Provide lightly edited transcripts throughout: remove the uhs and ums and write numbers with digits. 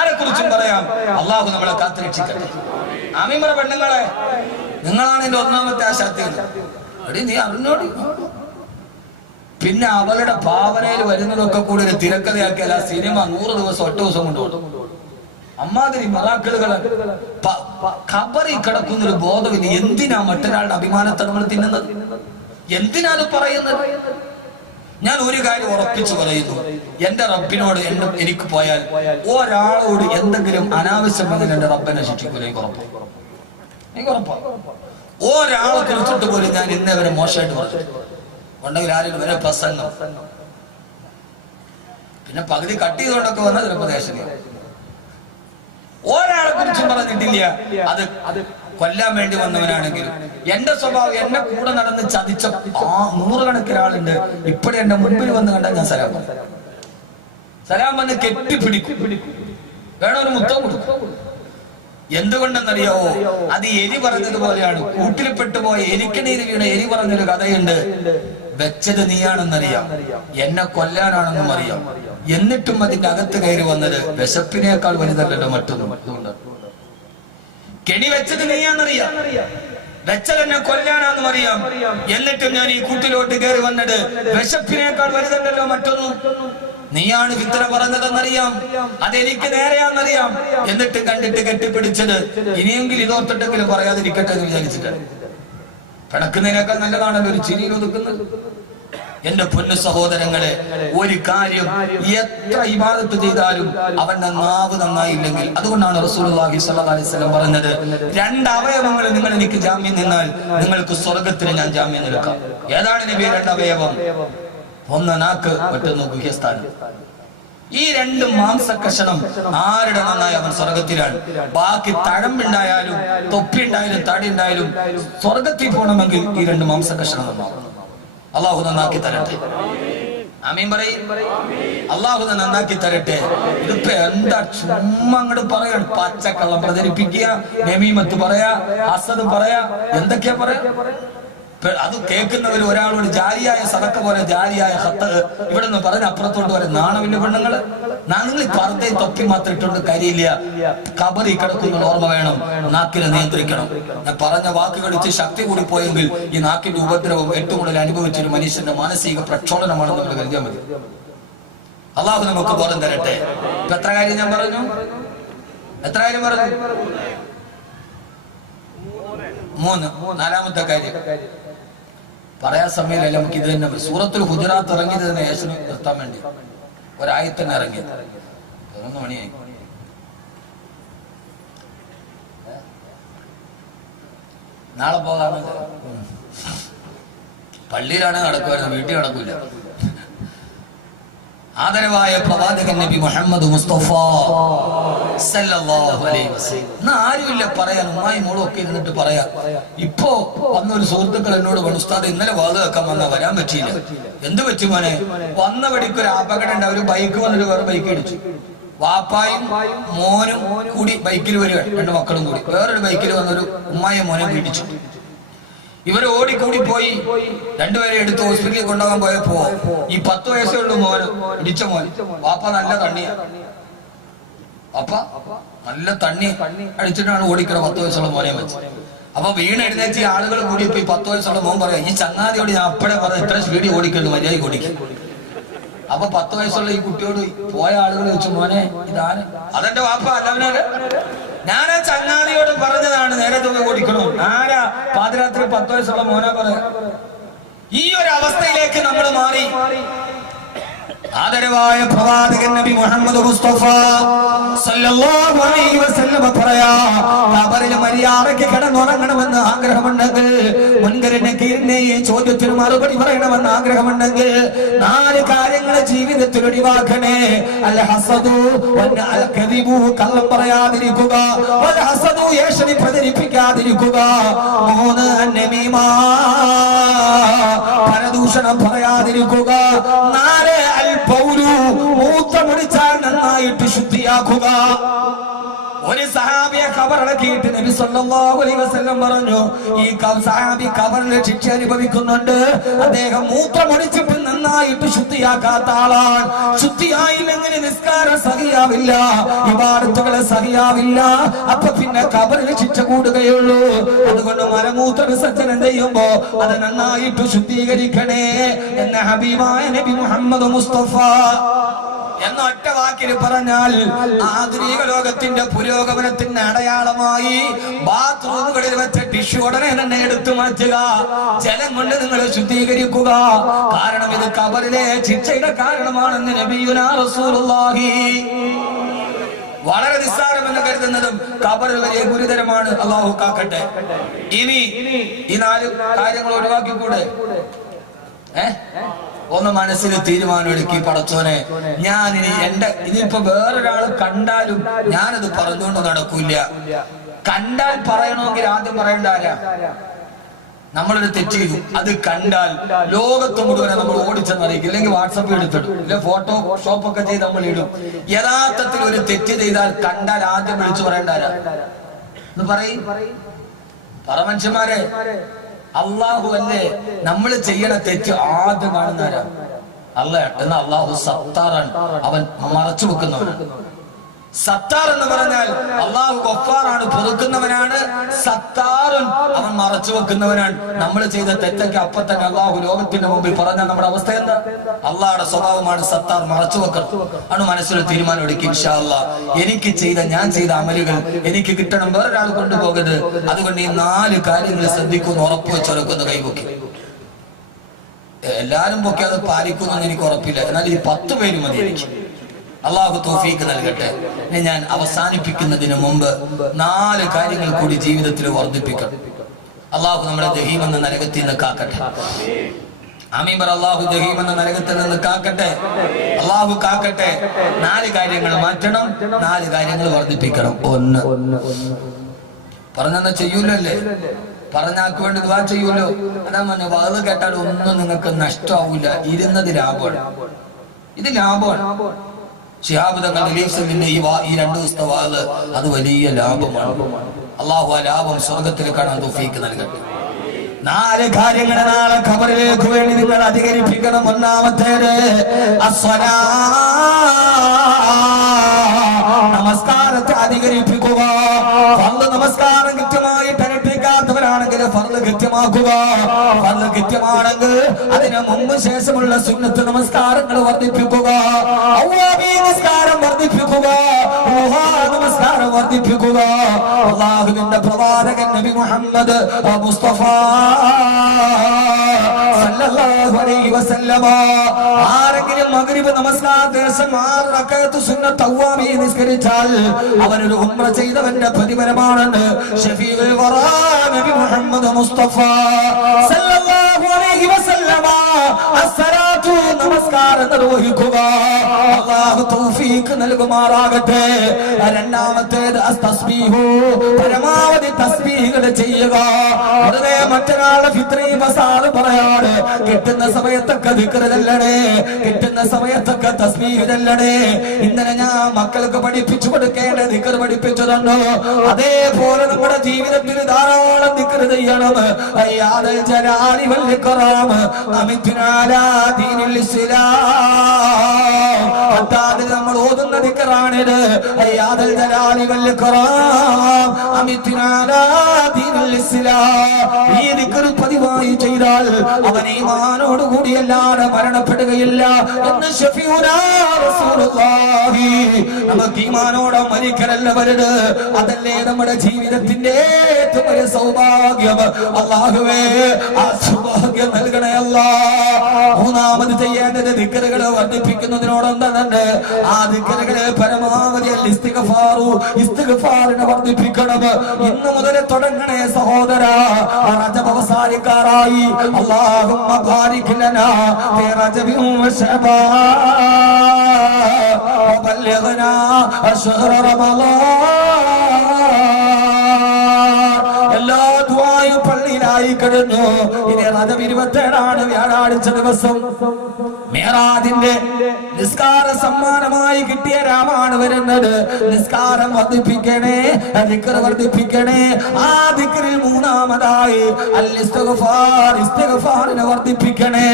ആരെക്കുറിച്ചും പറയാം. അള്ളാഹു നമ്മളെ കാത്തുരക്ഷിക്കട്ടെ. ആമീൻ പറ പെണ്ണുങ്ങളെ. നിങ്ങളാണ് എന്റെ ഒന്നാമത്തെ ആശാത്യം. എടി നീ അറിഞ്ഞോടി. പിന്നെ അവളുടെ ഭാവനയിൽ വരുന്നതൊക്കെ കൂടി ഒരു തിരക്കഥയാക്കിയാൽ ആ സിനിമ 100 ദിവസം 8 ദിവസം കൊണ്ടുപോകും. അമ്മാതിരി മറാക്കളുകൾ. ഖബറിൽ കിടക്കുന്നൊരു ബോധമില്ല. എന്തിനാ മറ്റൊരാളുടെ അഭിമാനത്തെ നമ്മൾ തിന്നുന്നത്? എന്തിനാണ് പറയുന്നത്? ഞാൻ ഒരു കാര്യം ഉറപ്പിച്ചു പറയുന്നു, എന്റെ റബ്ബിനോട് എനിക്ക് പോയാൽ ഒരാളോട് എന്തെങ്കിലും അനാവശ്യം വന്നാൽ എന്റെ റബ്ബിനെ ശിക്ഷിക്കൂല. എനിക്ക് ഉറപ്പാണ്. ഒരാളെ കുറിച്ചിട്ട് പോലും ഞാൻ ഇന്നേ വരെ മോശമായിട്ട് പറഞ്ഞു ഉണ്ടെങ്കിൽ ആരെങ്കിലും വരെ പ്രസംഗം പിന്നെ പകുതി കട്ട് ചെയ്തുകൊണ്ടൊക്കെ വന്ന ചിലപ്പോൾ ദേശം ഒരാളെ കുറിച്ചും പറഞ്ഞിട്ടില്ല. അത് കൊല്ലാൻ വേണ്ടി വന്നവനാണെങ്കിലും എന്റെ സ്വഭാവം എന്നെ കൂടെ നടന്ന് ചതിച്ച 100 കണക്കിന് ആളുണ്ട്. ഇപ്പോഴും എന്റെ മുമ്പിൽ വന്ന് കണ്ടാൽ ഞാൻ സലാം വന്ന് കെട്ടിപ്പിടിക്കും. വേണം ഒരു മുത്തം കൊടുക്കും. എന്തുകൊണ്ടെന്നറിയാവോ? അത് എലി പറഞ്ഞതുപോലെയാണ്. കൂട്ടിൽപ്പെട്ടു പോയ എലിക്കണീര് വീണ എലി പറഞ്ഞൊരു കഥയുണ്ട്. വെച്ചത് നീയാണെന്നറിയാം, എന്നെ കൊല്ലാനാണെന്നും അറിയാം, എന്നിട്ടും അതിന്റെ അകത്ത് കയറി വന്നത് വിശപ്പിനേക്കാൾ വലുതല്ലല്ലോ മറ്റൊന്നും. കെണി വെച്ചത് നീയാണെന്നറിയാം, വെച്ചത് എന്നെ കൊല്ലാനാണെന്നും അറിയാം, എന്നിട്ടും ഞാൻ ഈ കൂട്ടിലോട്ട് കയറി വന്നത് വിശപ്പിനേക്കാൾ വലുതല്ലല്ലോ മറ്റൊന്നും. നീയാണ് വിത്തന പറഞ്ഞതെന്നറിയാം, അതെനിക്ക് നേരെയാണെന്നറിയാം, എന്നിട്ട് കണ്ടിട്ട് കെട്ടിപ്പിടിച്ചത്. ഇനിയെങ്കിലും ഇതോർത്തിട്ടെങ്കിലും പറയാതിരിക്കട്ടെ എന്ന് വിചാരിച്ചിട്ടാണ്. പിടക്കുന്നതിനേക്കാൾ നല്ലതാണല്ലോ ഒരു ചിരിയിൽ ഒതുക്കുന്നത്. എന്റെ പൊന്നു സഹോദരങ്ങളെ, ഒരു കാര്യം എത്ര ഇബാദത്ത് ചെയ്താലും അവന്റെ നാവ് നന്നായില്ലെങ്കിൽ, അതുകൊണ്ടാണ് റസൂലുള്ളാഹി സ്വല്ലല്ലാഹു അലൈഹി വസല്ലം പറഞ്ഞത്, 2 അവയവങ്ങൾ നിങ്ങൾ എനിക്ക് ജാമ്യം നിന്നാൽ നിങ്ങൾക്ക് സ്വർഗത്തിന് ഞാൻ ജാമ്യം നിൽക്കാം. ഏതാണ് നബി 2 അവയവം? ഒന്ന് നാക്ക്, മറ്റൊന്ന് ഗുഹ്യസ്ഥാനം. ഈ 2 മാംസകഷണം ആരുടെ നന്നായി അവൻ സ്വർഗത്തിലാണ്. ബാക്കി തഴമ്പുണ്ടായാലും തൊപ്പി ഉണ്ടായാലും തടി ഉണ്ടായാലും സ്വർഗത്തിൽ പോകണമെങ്കിൽ ഈ 2 മാംസകഷണം നന്നാവും. അള്ളാഹു നന്നാക്കി തരട്ടെ. ആമീൻ പറയും. അള്ളാഹു നന്നാക്കി തരട്ടെ. ഇതിപ്പോ എന്താ ചുമ്മാ അങ്ങോട്ട് പറയാൻ, പച്ചക്കള്ളം പ്രചരിപ്പിക്കുക, നമീമത്ത് പറയാ, ഹസദ് പറയാ, എന്തൊക്കെയാ പറയാ. അത് കേൾക്കുന്നവർ ഒരാളോട് ജാരിയായ സദക്ക പോലെ ജാരിയായ ഹത്ത് ഇവിടെ നിന്ന് പറഞ്ഞ് അപ്പുറത്തോട്ട് വരെ നാണമില്ല പെണ്ണുങ്ങള്. നിങ്ങൾ പർദ്ദയും തൊപ്പി മാത്രം ഇട്ടുകൊണ്ട് കാര്യമില്ല. ഖബറിൽ കിടക്കുന്ന ഓർമ്മ വേണം. നാക്കിനെ നിയന്ത്രിക്കണം. ഞാൻ പറഞ്ഞ വാക്കുകൾ ഇച്ച് ശക്തി കൂടി പോയെങ്കിൽ ഈ നാക്കിന്റെ ഉപദ്രവം ഏറ്റവും കൂടുതൽ അനുഭവിച്ചൊരു മനുഷ്യന്റെ മാനസിക പ്രക്ഷോഭനമാണെന്ന് നമ്മൾ കരുതിയാൽ മതി. അള്ളാഹു നമുക്ക് ബോധം തരട്ടെ. ഇപ്പൊ എത്ര കാര്യം ഞാൻ പറഞ്ഞു? എത്ര കാര്യം പറഞ്ഞു? 3. 4-മത്തെ കാര്യം പറയാൻ സമയമില്ല. നമുക്ക് ഇത് തന്നെ സൂറത്തുൽ ഹുജറാത്ത് ഇറങ്ങിയത് തന്നെ യേശുവിനെ നിർത്താൻ വേണ്ടി ഒരായത്തന്നെ ഇറങ്ങിയത്. 11 മണിയായി. നാളെ പോകാമെന്ന് പള്ളിയിലാണ് നടക്കുമായിരുന്നു, വീട്ടിൽ നടക്കൂല. ആദരവായ പ്രവാചകൻ നബി മുഹമ്മദ് മുസ്തഫ സല്ലല്ലാഹു അലൈഹി വസല്ലം. ആരുമില്ല പറയാൻ. ഉമ്മായി മോളും ഒക്കെ ഇരുന്നിട്ട് പറയാ. ഇപ്പോ വന്നൊരു സുഹൃത്തുക്കൾ എന്നോട് പറഞ്ഞു, ഉസ്താദ് ഇന്നലെ വാത് വെക്കാൻ വന്നാ വരാൻ പറ്റിയില്ല. എന്ത് പറ്റി മോനെ? വന്ന വഴിക്ക് ഒരു അപകടം ഉണ്ട്. അവര് ബൈക്ക് വന്നിട്ട് വേറെ ബൈക്ക് ഇടിച്ചു. വാപ്പായും മോനും കൂടി ബൈക്കിൽ വരിക, 2 മക്കളും കൂടി വേറൊരു ബൈക്കിൽ വന്നൊരു ഉമ്മായും മോനെ ഇടിച്ചു. ഇവര് ഓടിക്കൂടി പോയി 2 പേരെ എടുത്ത് ഹോസ്പിറ്റലിൽ കൊണ്ടുപോകാൻ പോയപ്പോ ഈ 10 വയസ്സേ ഉള്ളൂ മോന്, ഇടിച്ച മോൻ. വാപ്പ നല്ല തണ്ണിയ, വാപ്പ നല്ല തണ്ണി അടിച്ചിട്ടാണ് ഓടിക്കണം 10 വയസ്സുള്ള മോനെ വെച്ച്. അപ്പൊ വീണ് എഴുന്നേറ്റ് ആളുകൾ കൂടി ഇപ്പൊ ഈ 10 വയസ്സുള്ള മോൻ പറയാം, ഈ ചങ്ങാതിയോട് ഞാൻ അപ്പഴേ പറഞ്ഞ ഇത്ര സ്പീഡിൽ ഓടിക്കരുത്, മര്യാദയ്ക്ക് ഓടിക്കും. അപ്പൊ 10 വയസ്സുള്ള ഈ കുട്ടിയോട് പോയ ആളുകൾ വെച്ചു, മോനെ ഇതാണ്. അതെന്റെ വാപ്പ അല്ലവനാണ്. ഞാനാ ചങ്ങാതിയോട് പറഞ്ഞതാണ് നേരെ തുക ഓടിക്കണോ. ആരാ പാതിരാത്രി 10 വയസ്സുള്ള മോനാ പറയാ. ഈ ഒരു അവസ്ഥയിലേക്ക് നമ്മൾ മാറി. ആദരവായ പ്രവാചകൻ നബി മുഹമ്മദ് മുസ്തഫ സല്ലല്ലാഹു അലൈഹി വസല്ലം പറയാ, ഖബറിൽ മര്യാദയ്ക്ക് കിടന്നുറങ്ങണമെന്ന് ആഗ്രഹമുണ്ടെങ്കിൽ, മുൻകരനെ ഈ ചോദ്യത്തിന് മറുപടി പറയണമെന്ന് ആഗ്രഹമുണ്ടെങ്കിൽ 4 കാര്യങ്ങൾ ജീവിതത്തിൽ ഒഴിവാക്കണേ. അൽ ഹസദു വൽ കദിബു, കള്ളം പറയാതിരിക്കുക. വൽ ഹസദു, ഏഷണി പ്രചരിപ്പിക്കാതിരിക്കുക. 3 നമീമ, പരദൂഷണം പറയാതിരിക്കുക. 4 മൂത്രമൊഴിച്ചാൽ നന്നായിട്ട് ശുദ്ധിയാക്കുക. ഒരു സഹാബിയെ ഖബറടക്കിയിട്ട് നബി സല്ലല്ലാഹു അലൈഹി വസല്ലം പറഞ്ഞു, ഈ സഹാബി ഖബറിൽ ശിക്ഷ അനുഭവിക്കുന്നുണ്ട്. അദ്ദേഹം മൂത്രമൊഴിച്ചിട്ട് നന്നായിട്ട് ശുദ്ധിയാക്കാത്ത ആളാണ്. ശുദ്ധിയായില്ലെങ്കിൽ നിസ്കാരം സഹിയാവില്ല, ഇബാദത്തുകൾ സഹിയാവില്ല. അപ്പൊ പിന്നെ ഖബറിൽ ശിക്ഷ കൂടുകയുള്ളൂ. അതുകൊണ്ട് മലമൂത്ര വിസർജനം ചെയ്യുമ്പോ അത് നന്നായിട്ട് ശുദ്ധീകരിക്കണേ എന്ന ഹബീബായ നബി മുഹമ്മദ് മുസ്തഫ എന്ന ഒറ്റ വാക്കിൽ പറഞ്ഞാൽ ആധുനിക ലോകത്തിന്റെ പുരോഗമനത്തിന്റെ അടയാളമായി ബാത്റൂമുകളിൽ വെച്ച ടിഷ്യൂ ഉടനെ തന്നെ എടുത്തു മാറ്റുക, ജലം കൊണ്ട് നിങ്ങൾ ശുദ്ധീകരിക്കുക. കാരണം ഇത് ഖബറിലെ ശിക്ഷയുടെ കാരണമാണെന്ന് നബിയുനാ റസൂലുള്ളാഹി. വളരെ നിസ്സാരമെന്ന് കരുതുന്നതും ഖബറിൽ വലിയ ഗുരുതരമാണ്. അല്ലാഹു കാക്കട്ടെ. ഇനി ഈ 4 കാര്യങ്ങൾ ഒഴിവാക്കിക്കൂടെ? ഒന്ന് മനസ്സിൽ തീരുമാനമെടുക്കി, പടച്ചോനെ ഞാൻ ഇനിയിപ്പോ വേറൊരാൾ കണ്ടാലും ഞാനത് പറഞ്ഞുകൊണ്ട് നടക്കൂല. കണ്ടാൽ പറയണമെങ്കിൽ ആദ്യം പറയണ്ടാല. നമ്മളൊരു തെറ്റ് ചെയ്തു, അത് കണ്ടാൽ ലോകത്ത് മുഴുവനെ നമ്മൾ ഓടിച്ചെന്നറിയിക്കും, ഇല്ലെങ്കിൽ വാട്സപ്പിൽ എടുത്തിടും, ഇല്ല ഫോട്ടോ ഷോപ്പൊക്കെ ചെയ്ത് നമ്മൾ ഇടും. യഥാർത്ഥത്തിൽ ഒരു തെറ്റ് ചെയ്താൽ കണ്ടാൽ ആദ്യം വിളിച്ചു പറയണ്ടാല എന്ന് പറയും. പറ മനുഷ്യന്മാരെ, അള്ളാഹു അല്ലേ നമ്മൾ ചെയ്യണ തെറ്റ് ആദ്യം കാണുന്നവരാ അല്ല. എന്നാൽ അള്ളാഹു സത്താറാണ്, അവൻ മറച്ചു വെക്കുന്നവനാണ്. സത്താർ എന്ന് പറഞ്ഞാൽ അള്ളാഹു ഗഫാറാണ്, പൊറുക്കുന്നവനാണ്. സത്താറുൻ, അവൻ മറച്ചു വെക്കുന്നവനാണ്. നമ്മൾ ചെയ്ത തെറ്റൊക്കെ അപ്പൊ തന്നെ അള്ളാഹു ലോകത്തിന്റെ മുമ്പിൽ പറഞ്ഞാൽ നമ്മുടെ അവസ്ഥ എന്താ? അള്ളാഹുടെ സ്വഭാവമാണ് സത്താർ, മറച്ചു വെക്കണം. ആണ് മനസ്സിൽ തീരുമാനം എടുക്കും, ഇൻഷാ അല്ലാഹ് ഞാൻ ചെയ്ത അമലുകൾ എനിക്ക് കിട്ടണം, വേറൊരാൾ കൊണ്ടുപോകരുത്. അതുകൊണ്ട് ഈ 4 കാര്യങ്ങൾ ശ്രദ്ധിക്കുന്നു, ഉറപ്പ് വെച്ചുറക്കുന്ന കൈപൊക്കി. എല്ലാരും പൊക്കി അത് പാലിക്കുമെന്ന് എനിക്ക് ഉറപ്പില്ല, എന്നാൽ ഈ 10 പേര് മതി എനിക്ക്. അള്ളാഹു തൗഫീഖ് നൽകട്ടെ. ഞാൻ അവസാനിപ്പിക്കുന്നതിന് മുമ്പ് 4 കാര്യങ്ങൾ കൂടി ജീവിതത്തിൽ വർദ്ധിപ്പിക്കണം. അള്ളാഹു നമ്മളെ ജഹീം എന്ന നരകത്തിൽ നിന്ന് കാക്കട്ടെ. ആമീൻ പറ. അള്ളാഹു ജഹീം എന്ന നരകത്തിൽ നിന്ന് കാക്കട്ടെ, അള്ളാഹു കാക്കട്ടെ. 4 കാര്യങ്ങൾ മാറ്റണം, 4 കാര്യങ്ങൾ വർദ്ധിപ്പിക്കണം. 1 പറഞ്ഞെന്നാ ചെയ്യൂലോ അല്ലേ? പറഞ്ഞാക്ക് വേണ്ടി ദുആ ചെയ്യൂലോ. അതാ പറഞ്ഞ വാത് കേട്ടാൽ ഒന്നും നിങ്ങൾക്ക് നഷ്ടമാവില്ല, ഇരുന്നത് ലാഭമാണ്. ഇത് ലാഭമാണ്. ശിഹാബ് തങ്ങൾ റിലീസിന്റെ ഈ 2 ദിവസത്തെ വാത് അത് വലിയ ലാഭമാണ്. അള്ളാഹു ആ ലാഭം സ്വർഗത്തിൽ കാണാൻ തൗഫീഖ് നൽകട്ടെ. 4 കാര്യങ്ങൾ നാളെ ഖബറിലേക്ക് വേണ്ടി നിങ്ങൾ അധികരിപ്പിക്കണം. ഒന്നാമത്തേത് അസ്സലാ, നമസ്കാരത്തെ അധികരിപ്പിക്കുക. ഫർദ് നമസ്കാരം കൃത്യമായിട്ട് അനുഷ്ഠിക്കാത്തവരാണെങ്കിൽ ഫർദ് കൃത്യമാക്കുക. ഫർദ് കൃത്യമാണെങ്കിൽ അതിന് മുമ്പ് ശേഷമുള്ള സുന്നത്ത് നമസ്കാരങ്ങൾ വർദ്ധിപ്പിക്കുക. അവ്വാബി നമസ്കാരം വർദ്ധിപ്പിക്കുക, നമസ്കാരം വർദ്ധിപ്പിക്കുക. അല്ലാഹുവിന്റെ പ്രവാചകൻ നബി മുഹമ്മദ് മുസ്തഫ സല്ലല്ലാഹു അലൈഹി വസല്ലമ ആരെങ്കിലും മഗ്രിബ് നമസ്കാരത്തിന് ശേഷം 6 റക്അത്ത് സുന്നത്ത് അവ്വാബി നിസ്കരിച്ചാൽ അവനൊരു ഉംറ ചെയ്തവന്റെ പ്രതിഫലമാണെന്ന് ശഫീഉൽ വറാ നബി മുഹമ്മദ് മുസ്തഫ സല്ലല്ലാഹു അലൈഹി വസല്ലമ. അസ്സലാത്തു, നമസ്കാരം നിർവഹിക്കുക. അല്ലാഹു തൗഫീഖ് നൽകുമാറാകട്ടെ. രണ്ടാമത്തേത് അസ്തസ്ബീഹു, പരമാവധി തസ്ബീഹുകൾ ചെയ്യുക. വെറുതെ മറ്റൊരാളുടെ ഫിത്രി മസാല പറയാതെ കിട്ടുന്ന സമയത്തൊക്കെ ദിക്ർ ചൊല്ലണേ, കിട്ടുന്ന സമയത്തൊക്കെ തസ്ബീഹ് ചൊല്ലണേ. ഇന്നലെ ഞാൻ മക്കൾക്ക് പഠിപ്പിച്ചു കൊടുക്കേണ്ട ദിക്ർ പഠിപ്പിച്ചു തന്നു. അതേപോലെ നമ്മുടെ ജീവിതത്തിൽ ധാരാളം ദിക്ർ ചെയ്യണം. അയ്യാദൽ ജലാലി വൽ ഇക്റാം അമിത്നാ അലാ ദീനിൽ ഇസ്ലാം. അതായത് നമ്മൾ ഓതുന്ന ദിക്റാണിത്. അയ്യാദൽ ജലാലി വൽ ഇക്റാം അമിത്നാ അലാ ദീനിൽ ഇസ്ലാം. ഈ ദിക്ർ പതിവായി ചെയ്താൽ അവൻ ഈമാനോട് കൂടിയല്ലാതെ മരണപ്പെടുകയില്ല എന്ന് ശഫീഉനാ റസൂലുള്ളാഹി. നമുക്ക് ഈമാനോടെ മരിക്കലല്ല വലുത്, അതല്ലേ നമ്മുടെ ജീവിതത്തിന്റെ ഏറ്റവും വലിയ സൗഭാഗ്യം. അല്ലാഹുവേ, ആ സൗഭാഗ്യം നൽകണേ അല്ലാഹ്. മൂന്നാമത് ചെയ്യേണ്ടത് ദിക്റുകൾ വർദ്ധിപ്പിക്കുന്നതിനോടൊപ്പം തന്നെ ആ ദിക്റുകളെ പരമാവധി ഇസ്തിഗ്ഫാറിനെ വർദ്ധിപ്പിക്കണം. ഇന്ന് മുതൽ തുടങ്ങണേ സഹോദര. റജബ് അവസാനിക്കാറായി. അല്ലാഹുമ്മ ബാരിക് ലനാ ഫീ റജബി വ ശഅബാൻ വബല്ലിഗ്നാ അശ്ഹറ റമളാൻ. എല്ലാ ദുആയും പള്ളിയിലായി കഴിഞ്ഞു. ഇനി റജബ് 27 വ്യാഴാഴ്ച ദിവസം മേറാജിന്റെ നിസ്കാര സമ്മാനമായി കിട്ടിയ രാമാണ് വരുന്നത്. നിസ്കാരം വർദ്ധിപ്പിക്കണേ, ദിക്ർ വർദ്ധിപ്പിക്കണേ. ആ ദിക്റിൽ മൂന്നാമതായി അൽ ഇസ്തിഗ്ഫാർ, ഇസ്തിഗ്ഫാറിനെ വർദ്ധിപ്പിക്കണേ.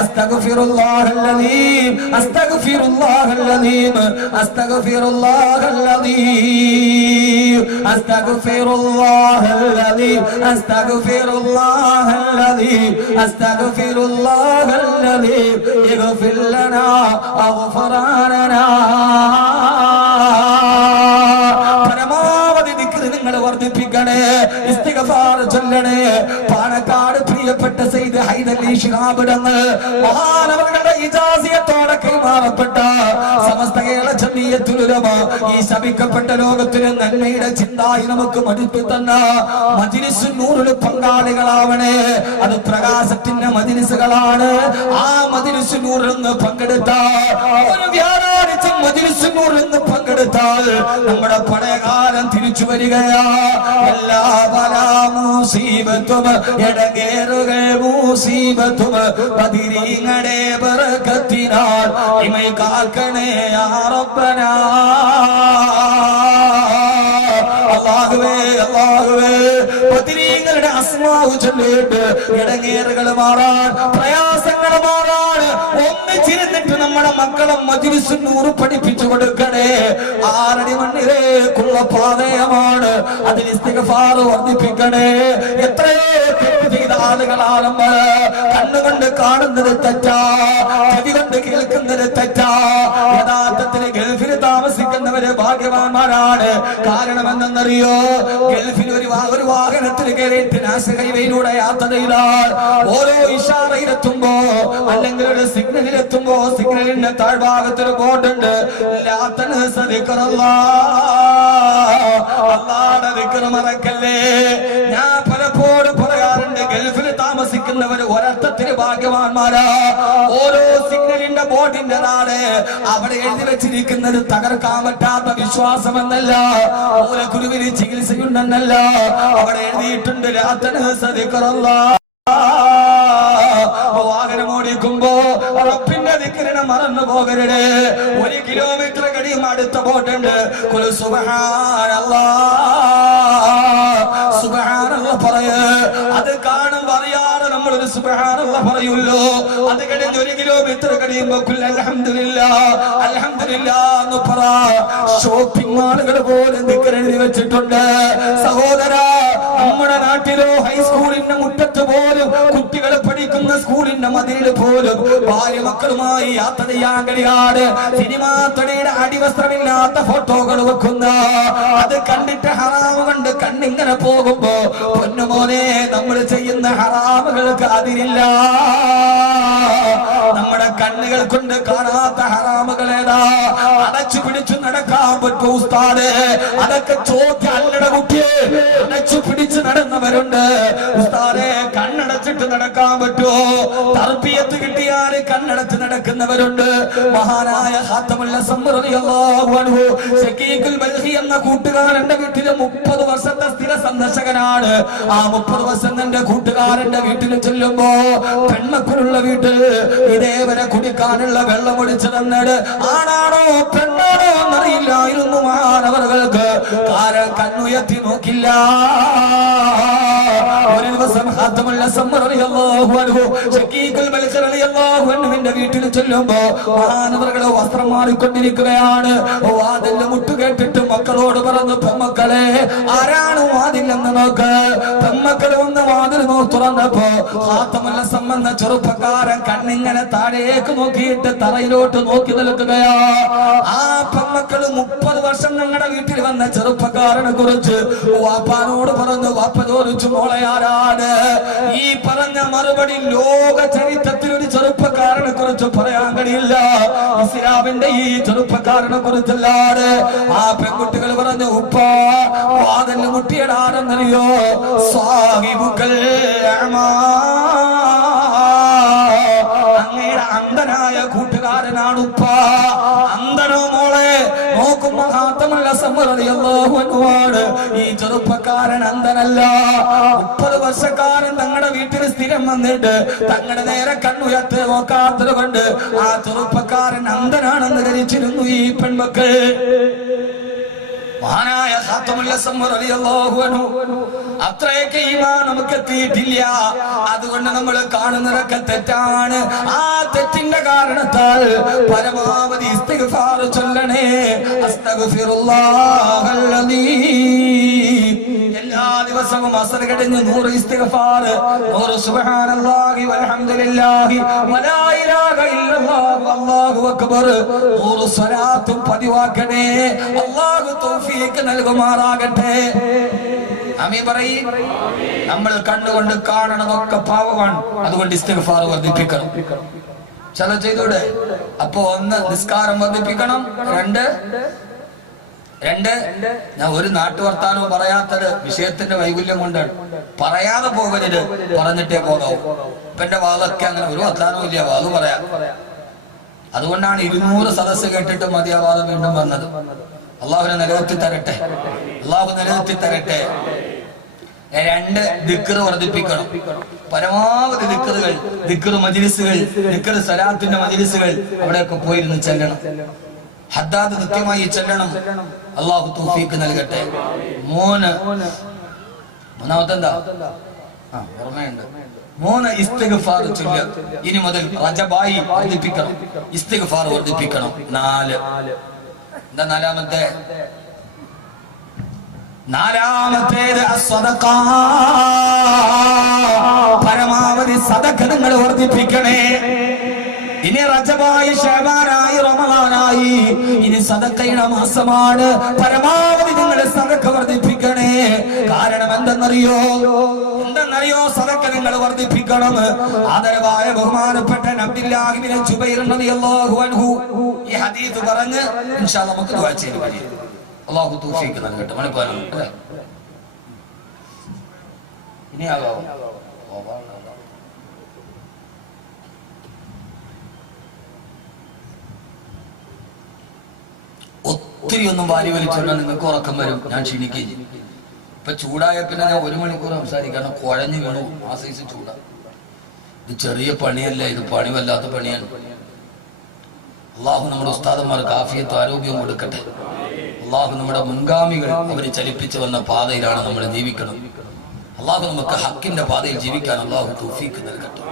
അസ്തഗ്ഫിറുല്ലാഹൽ അലീം, അസ്തഗ്ഫിറുല്ലാഹൽ അലീം, അസ്തഗ്ഫിറുല്ലാഹൽ അലീം, അസ്തഗ്ഫിറുല്ലാഹൽ അലീം, അസ്തഗ്ഫിറുല്ലാഹൽ അലീം, അസ്തഗ്ഫിറുല്ലാഹൽ അലീം, ഇഗ്ഫിർ ലനാ അഗ്ഫറാനനാ. പരമാവധി ദിക്ർ നിങ്ങൾ വർദ്ധിപ്പിക്കണേ, ഇസ്തിഗ്ഫാർ ചൊല്ലണേ. പാണക്കാട് പ്രിയപ്പെട്ട സയ്യിദ് ഹൈദരലി ശിഹാബ് തങ്ങൾ മഹാനവറുകളുടെ ഇജാസിയത്തോടെ കൈമാറപ്പെട്ട സമസ്ത കേരള ജമിയത്തുൽ ഉലമ ഈ ശപിക്കപ്പെട്ട ലോകത്തിന് നന്മയുടെ ചിന്തായി നമുക്ക് മടുത്തു തന്ന മജ്ലിസുൻ നൂറിൽ പങ്കാളികളാവണേ. അത് പ്രകാശത്തിന്റെ മജ്ലിസുകളാണ്. ആ മജ്ലിസുൻ നൂറിൽ നിന്ന് പങ്കെടുത്ത ഒരു വ്യാഴാഴ്ച മജ്ലിസുൻ നൂറിൽ നിന്ന് പങ്കെടുത്താൽ നമ്മുടെ പഴയകാലം തിരിച്ചു വരികയാ. എല്ലാ ബലാ മുസീബത്തും എടങ്ങേറുകൾ മുസീബത്തും ബദിരീങ്ങളുടെ ബറകത്തിനാൽ ഇമൈ കാക്കണേ യാ റബ്ബനാ. അല്ലാഹുവേ അല്ലാഹുവേ ബദിരീങ്ങളുടെ അസ്മാഉ ചൊല്ലിട്ട് ഇടങ്ങേറുകൾ മാറാൻ, പ്രയാസങ്ങൾ മാറാൻ ഒന്നിച്ചിരുന്നിട്ട് നമ്മുടെ മക്കളെ മജ്ലിസുൻ നൂർ പഠിപ്പിച്ചു കൊടുക്കണേ. 6 അടി മണ്ണിലേക്കുള്ള പാതയമാണ്. അതിൽ ഇസ്തിഗ്ഫാർ വർദ്ധിപ്പിക്കണേ. എത്രയോ തെറ്റ് ചെയ്ത ആളുകളാണ് നമ്മൾ. കണ്ണുകൊണ്ട് കാണുന്നത് തെറ്റാ, ചെവി കൊണ്ട് കേൾക്കുന്നത് തെറ്റാ. യഥാർത്ഥത്തിൽ ഗൾഫിൽ താമസിക്കുന്നവര് ഭാഗ്യവാന്മാരാണ്. കാരണം എന്തെന്നറിയോ? ഗൾഫിൽ ഒരു വാഹനത്തിൽ കയറിയിട്ട് നാഷണൽ ഹൈവേയിലൂടെ യാത്ര ചെയ്താൽ ഓരോ ഇഷാറയിലെത്തുമ്പോ അല്ലെങ്കിൽ ഒരു സിഗ്നലിലെത്തുമ്പോ സിഗ്നലിന്റെ താഴ്ഭാഗത്തൊരു ബോർഡുണ്ട്, അല്ലാഹുവിന്റെ ദിക്ർ മറക്കല്ലേ. ഞാൻ പലപ്പോഴും പറയാറുണ്ട്, ഗൾഫിൽ താമസിക്കുന്നവര് ഒരർത്ഥത്തിന് ഭാഗ്യവാന്മാരാ. ഓരോ സിഗ്നലിന്റെ ബോർഡിന്റെ നാട് അവിടെ എഴുതി വെച്ചിരിക്കുന്നത് തകർക്കാൻ പറ്റാത്ത വിശ്വാസമെന്നല്ല, മൂലക്കുരുവിന് ചികിത്സയുണ്ടെന്നല്ല. അവിടെ എഴുതിയിട്ടുണ്ട് വാഹനം ഓടിക്കുമ്പോ റബ്ബിന്റെ ദിക്റിനെ മറന്നു പോകരുത്. 1 കിലോമീറ്റർ കഴിയും അടുത്ത ബോട്ടുണ്ട്, സുബ്ഹാനല്ലാഹ് പറയ. അത് കാണുമ്പോ അറിയാതെ നമ്മളൊരു സുബ്ഹാനല്ലാഹ് പറയുമല്ലോ. അത് കഴിഞ്ഞ് 1 കിലോമീറ്റർ കഴിയുമ്പോ അൽഹംദുലില്ലാഹ് അൽഹംദുലില്ലാഹ് എന്ന് പറ. ഷോപ്പിംഗ് മാളുകൾ പോലും ദിക്ർ എഴുതി വെച്ചിട്ടുണ്ട്. സഹോദരാ, നമ്മുടെ നാട്ടിലോ ഹൈസ്കൂളിന്റെ മുറ്റത്ത് പോലും, കുട്ടികൾ പഠിക്കുന്ന സ്കൂളിന്റെ മതിലിൽ പോലും ഭാര്യ മക്കളുമായി യാത്ര ചെയ്യാൻ കഴിയാതെ സിനിമാ തടിയുടെ അടിവസ്ത്രമില്ലാത്ത ഫോട്ടോകൾ വെക്കുന്ന, അത് കണ്ടിട്ട് ഹറാമ് കണ്ട് കണ്ണിങ്ങനെ പോകുമ്പോ പൊന്നുമോനെ നമ്മൾ ചെയ്യുന്ന ഹറാമുകൾക്ക് അതിരില്ല. നമ്മുടെ കണ്ണുകൾ കൊണ്ട് കാണാത്ത ഹറാമുകൾ ഏതാ? അടച്ചു പിടിച്ചു നടക്കാൻ പറ്റൂ ഉസ്താദ്? അതൊക്കെ ചോദ്യം അല്ലട കുട്ടിയെ. അടച്ചു പിടിച്ച് നടന്നവരുണ്ട് ഉസ്താദെ. കണ്ണടച്ചിട്ട് നടക്കാൻ പറ്റുമോ? തർബിയത്ത് കിട്ടിയാല് കണ്ണടച്ച് നടക്കുന്നവരുണ്ട്. മഹാനായ ഖാത്തമുൽ അസ്മർ റളിയല്ലാഹു അൻഹു ശകീഖുൽ ബൽഖി എന്ന കൂട്ടുകാരന്റെ വീട്ടിൽ 30 വർഷത്തെ സ്ഥിര സന്ദർശകനാണ്. ആ 30 വർഷം എന്റെ കൂട്ടുകാരന്റെ വീട്ടിൽ ചെല്ലുമ്പോ പെൺമക്കളുള്ള വീട്ടിൽ ഇതേവരെ കുടിക്കാനുള്ള വെള്ളം ഒഴിച്ചു തന്നത് ആണാണോ പെണ്ണാണോ എന്നറിയില്ലായിരുന്നു മഹാനവറുകൾക്ക്. കാരണം കണ്ണുയർത്തി നോക്കില്ല. ഒരു ദിവസം ഖാത്തമുൽ അസ്മർ റളിയല്ലാഹു അൻഹു ശകീഖുൽ ബൽഖി റളിയല്ലാഹു അൻഹുവിന്റെ വീട്ടിൽ ചെല്ലുമ്പോ മഹാനവറുകളെ വസ്ത്രം മാറിക്കൊണ്ടിരിക്കുകയാണ്. വാതിൽ മുട്ടു കേട്ടിട്ട് മക്കളോട് പറഞ്ഞു, പെമ്മക്കളെ ആരാണ് വാതിലെന്ന് നോക്ക്. പെമ്മക്കൾ വന്ന് വാതിൽ തുറന്നപ്പോ ഖാത്തമുൽ അസ്മർ എന്ന ചെറുപ്പക്കാരൻ കണ്ണിങ്ങനെ താഴേക്ക് നോക്കിയിട്ട് തറയിലോട്ട് നോക്കി നിൽക്കുകയാ. ആ പെമ്മക്കള് 30 വർഷം ഞങ്ങളുടെ വീട്ടിൽ വന്ന ചെറുപ്പക്കാരനെ കുറിച്ച് വാപ്പാനോട് പറഞ്ഞു. വാപ്പ ചോദിച്ചു, മോളെ ആരാണ്? ഈ പറഞ്ഞ മറുപടി ലോക ചരിത്രത്തിൽ ഒരു ചെറുപ്പക്കാരനെ കുറിച്ച് പറയാൻ കഴിയില്ല. ഇസ്ലാമിന്റെ ഈ ചെറുപ്പക്കാരനെ കുറിച്ചല്ലാതെ. ആ പെൺകുട്ടികൾ പറഞ്ഞു, ഉപ്പ വാതിൽ മുട്ടിയിടാനെന്നറിയോ? സാഹിബുക്കൽ അങ്ങയുടെ അന്ധനായ കൂട്ടുകാരനാണ് ഉപ്പ. അന്ധനോ മോളെ? നോക്കുമ്പോ ഖാത്തമുൽ അസ്മർ ഈ ചെറുപ്പക്കാരൻ അന്ധനല്ല. 30 വർഷക്കാരൻ തങ്ങളുടെ വീട്ടിൽ സ്ഥിരം വന്നിട്ട് തങ്ങളുടെ നേരെ കണ്ണുയർത്ത് നോക്കാത്തത് കൊണ്ട് ആ ചെറുപ്പക്കാരൻ അന്ധനാണെന്ന് ധരിച്ചിരുന്നു ഈ പെൺമക്കൾ. മഹാനായ ഖാത്തമുൽ അസ്മ റളിയല്ലാഹു അൻഹു അത്രയൊക്കെ ഈമാൻ നമുക്ക് എത്തിയിട്ടില്ല. അതുകൊണ്ട് നമ്മൾ കാണുന്നതൊക്കെ തെറ്റാണ്. ആ തെറ്റിന്റെ കാരണത്താൽ പരമാവധി ഇസ്തിഗ്ഫാർ ചൊല്ലണേ. അസ്തഗ്ഫിറുല്ലാഹൽ അലീം. എല്ലാ ദിവസവും അസ്ർ കഴിഞ്ഞ് 100 ഇസ്തിഗ്ഫാർ, 100 സുബ്ഹാനല്ലാഹി വൽഹംദുലില്ലാഹി വലാ ഇലാഹ ഇല്ലല്ലാഹു അല്ലാഹു അക്ബർ, 100 സ്വലാത്തും പതിവാക്കണേ. അല്ലാഹു തൗഫീഖ് നൽകുമാറാകട്ടെ. ആമീൻ പറയ്. നമ്മൾ കണ്ണുകൊണ്ട് കാണണതൊക്കെ പാവമാണ്. അതുകൊണ്ട് ഇസ്തിഗ്ഫാർ വർദ്ധിപ്പിക്കണം. ചല ചെയ്തൂടെ? അപ്പൊ 1 നിസ്കാരം വർദ്ധിപ്പിക്കണം. 2 ഞാൻ ഒരു നാട്ടുവർത്താനവും പറയാത്തത് വിഷയത്തിന്റെ വൈകുല്യം കൊണ്ടാണ്. പറയാതെ പോകരുത്, പറഞ്ഞിട്ടേ പോകാവൂ. ഇപ്പൊ എന്റെ വാദമൊക്കെ അങ്ങനെ ഒരു വർത്താനവും ഇല്ല, വാദം പറയാം. അതുകൊണ്ടാണ് 200 സദസ്സ് കേട്ടിട്ട് മതിയാവാതെ വീണ്ടും വന്നത്. അള്ളാഹുവിനെ നിലനിർത്തി തരട്ടെ, അള്ളാഹു നിലനിർത്തി തരട്ടെ. 2 ദിക്ർ വർദ്ധിപ്പിക്കണം. പരമാവധി ദിക്റുകൾ, ദിക്ർ മജ്ലിസുകൾ, ദിക്ർ സലാത്തിന്റെ മജ്ലിസുകൾ അവിടെയൊക്കെ പോയിരുന്ന് ചെല്ലണം. ഹദ്ദാദ് കൃത്യമായി ചെല്ലണം. അള്ളാഹു തൗഫീഖ് നൽകട്ടെ. മൂന്നാമത്തെ എന്താ ഓർമ്മയുണ്ട്? 3 ഇസ്തിഗ്ഫാർ ചൊല്ലുക. ഇനി മുതൽ റജബായി വർദ്ധിപ്പിക്കണം, ഇസ്തിഗ്ഫാർ വർദ്ധിപ്പിക്കണം. 4 എന്താ നാലാമത്തേത് അസ്സദഖ. പരമാവധി സദഖ നിങ്ങൾ വർദ്ധിപ്പിക്കണേ. ഇനി റജബായി, ശഅബാനായി, റമളാനായി, ഇനി സദഖയുടെ മാസമാണ്. പരമാവധി നിങ്ങൾ സദഖ വർദ്ധിപ്പിക്കണേ. കാരണം എന്തെന്നറിയോ? സദഖ നിങ്ങൾ വർദ്ധിപ്പിക്കണം. ആദരവായ ബഹുമാനപ്പെട്ട അബ്ദുല്ലാഹി ഇബ്നു ജുബൈർ റളിയല്ലാഹു അൻഹു ഈ ഹദീസ് പറഞ്ഞ് ഇൻഷാ അല്ലാഹ് നമുക്ക് ദുആ ചെയ്യാം. അല്ലാഹു തൗഫീഖ് നൽകട്ടെ. മണിപ്പാലം അല്ലേ? ഇനി ആകാവോ? ഒത്തിരി ഒന്നും വാരി വലിച്ചോണ്ടാൽ നിങ്ങൾക്ക് ഉറക്കം വരും. ഞാൻ ക്ഷീണിക്കുകയും ചെയ്യും. ഇപ്പൊ ചൂടായ പിന്നെ ഞാൻ 1 മണിക്കൂർ സംസാരിക്കണം. കുഴഞ്ഞു വീണു. ആ സൈസ് ചൂടാ. ഇത് ചെറിയ പണിയല്ല, ഇത് പണി വല്ലാത്ത പണിയാണ്. അള്ളാഹു നമ്മുടെ ഉസ്താദന്മാർക്ക് ആഫിയത്ത് ആരോഗ്യം കൊടുക്കട്ടെ. അള്ളാഹു നമ്മുടെ മുൻഗാമികൾ അവര് ചലിപ്പിച്ചു വന്ന പാതയിലാണ് നമ്മൾ ജീവിക്കണം. അള്ളാഹു നമുക്ക് ഹക്കിന്റെ പാതയിൽ ജീവിക്കാൻ അള്ളാഹു തൗഫീഖ് നൽകട്ടെ.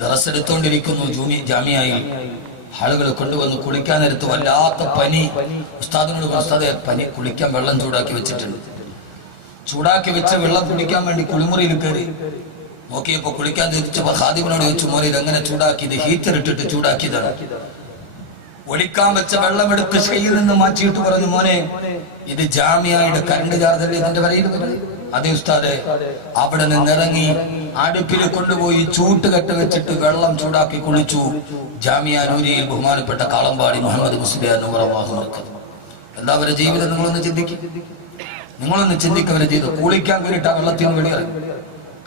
ദറസ് എടുത്തുകൊണ്ടിരിക്കുന്നു ജാമിയയിൽ. ആളുകൾ കൊണ്ടുവന്ന് കുളിക്കാൻ നേരത്ത് വല്ലാത്ത പനി. ഉസ്താദിനോട് ഉസ്താദെ പനി, കുളിക്കാൻ വെള്ളം ചൂടാക്കി വെച്ചിട്ടുണ്ട്. ചൂടാക്കി വെച്ച വെള്ളം കുടിക്കാൻ വേണ്ടി കുളിമുറിയിൽ കയറി നോക്കിയപ്പോ കുളിക്കാൻ തിരിച്ചപ്പോ ഖാദിമിനോട് ചോദിച്ചു, മോനെ ഇതെങ്ങനെ ചൂടാക്കി? ഇത് ഹീറ്റർ ഇട്ടിട്ട് ചൂടാക്കിയതാണ്. ഒഴിക്കാൻ വെച്ച വെള്ളം എടുത്ത് കയ്യിൽ നിന്ന് മാറ്റിയിട്ട് പറഞ്ഞു, മോനെ ഇത് ജാമിയയുടെ കരണ്ട് ചാർജല്ലേ ഇതിന്റെ പറയുന്നത്? അതേ ഉസ്താദെ. അവിടെ നിന്നിറങ്ങി അടുപ്പിൽ കൊണ്ടുപോയി ചൂട്ടുകെട്ട് വെച്ചിട്ട് വെള്ളം ചൂടാക്കി കുളിച്ചു. ജാമിയ നൂരിയിൽ ബഹുമാനപ്പെട്ട കാളമ്പാടി മുഹമ്മദ് മുസ്ലിയാർ നൂറല്ലാഹു ബറകത്ത്. എന്താ അവരുടെ ജീവിതം? നിങ്ങളൊന്ന് ചിന്തിക്കുക. അവരെ ജീവിതം കുളിക്കാൻ വേണ്ടിയിട്ട് ആ വെള്ളത്തിൽ നിന്ന് വെളിയിറങ്ങി.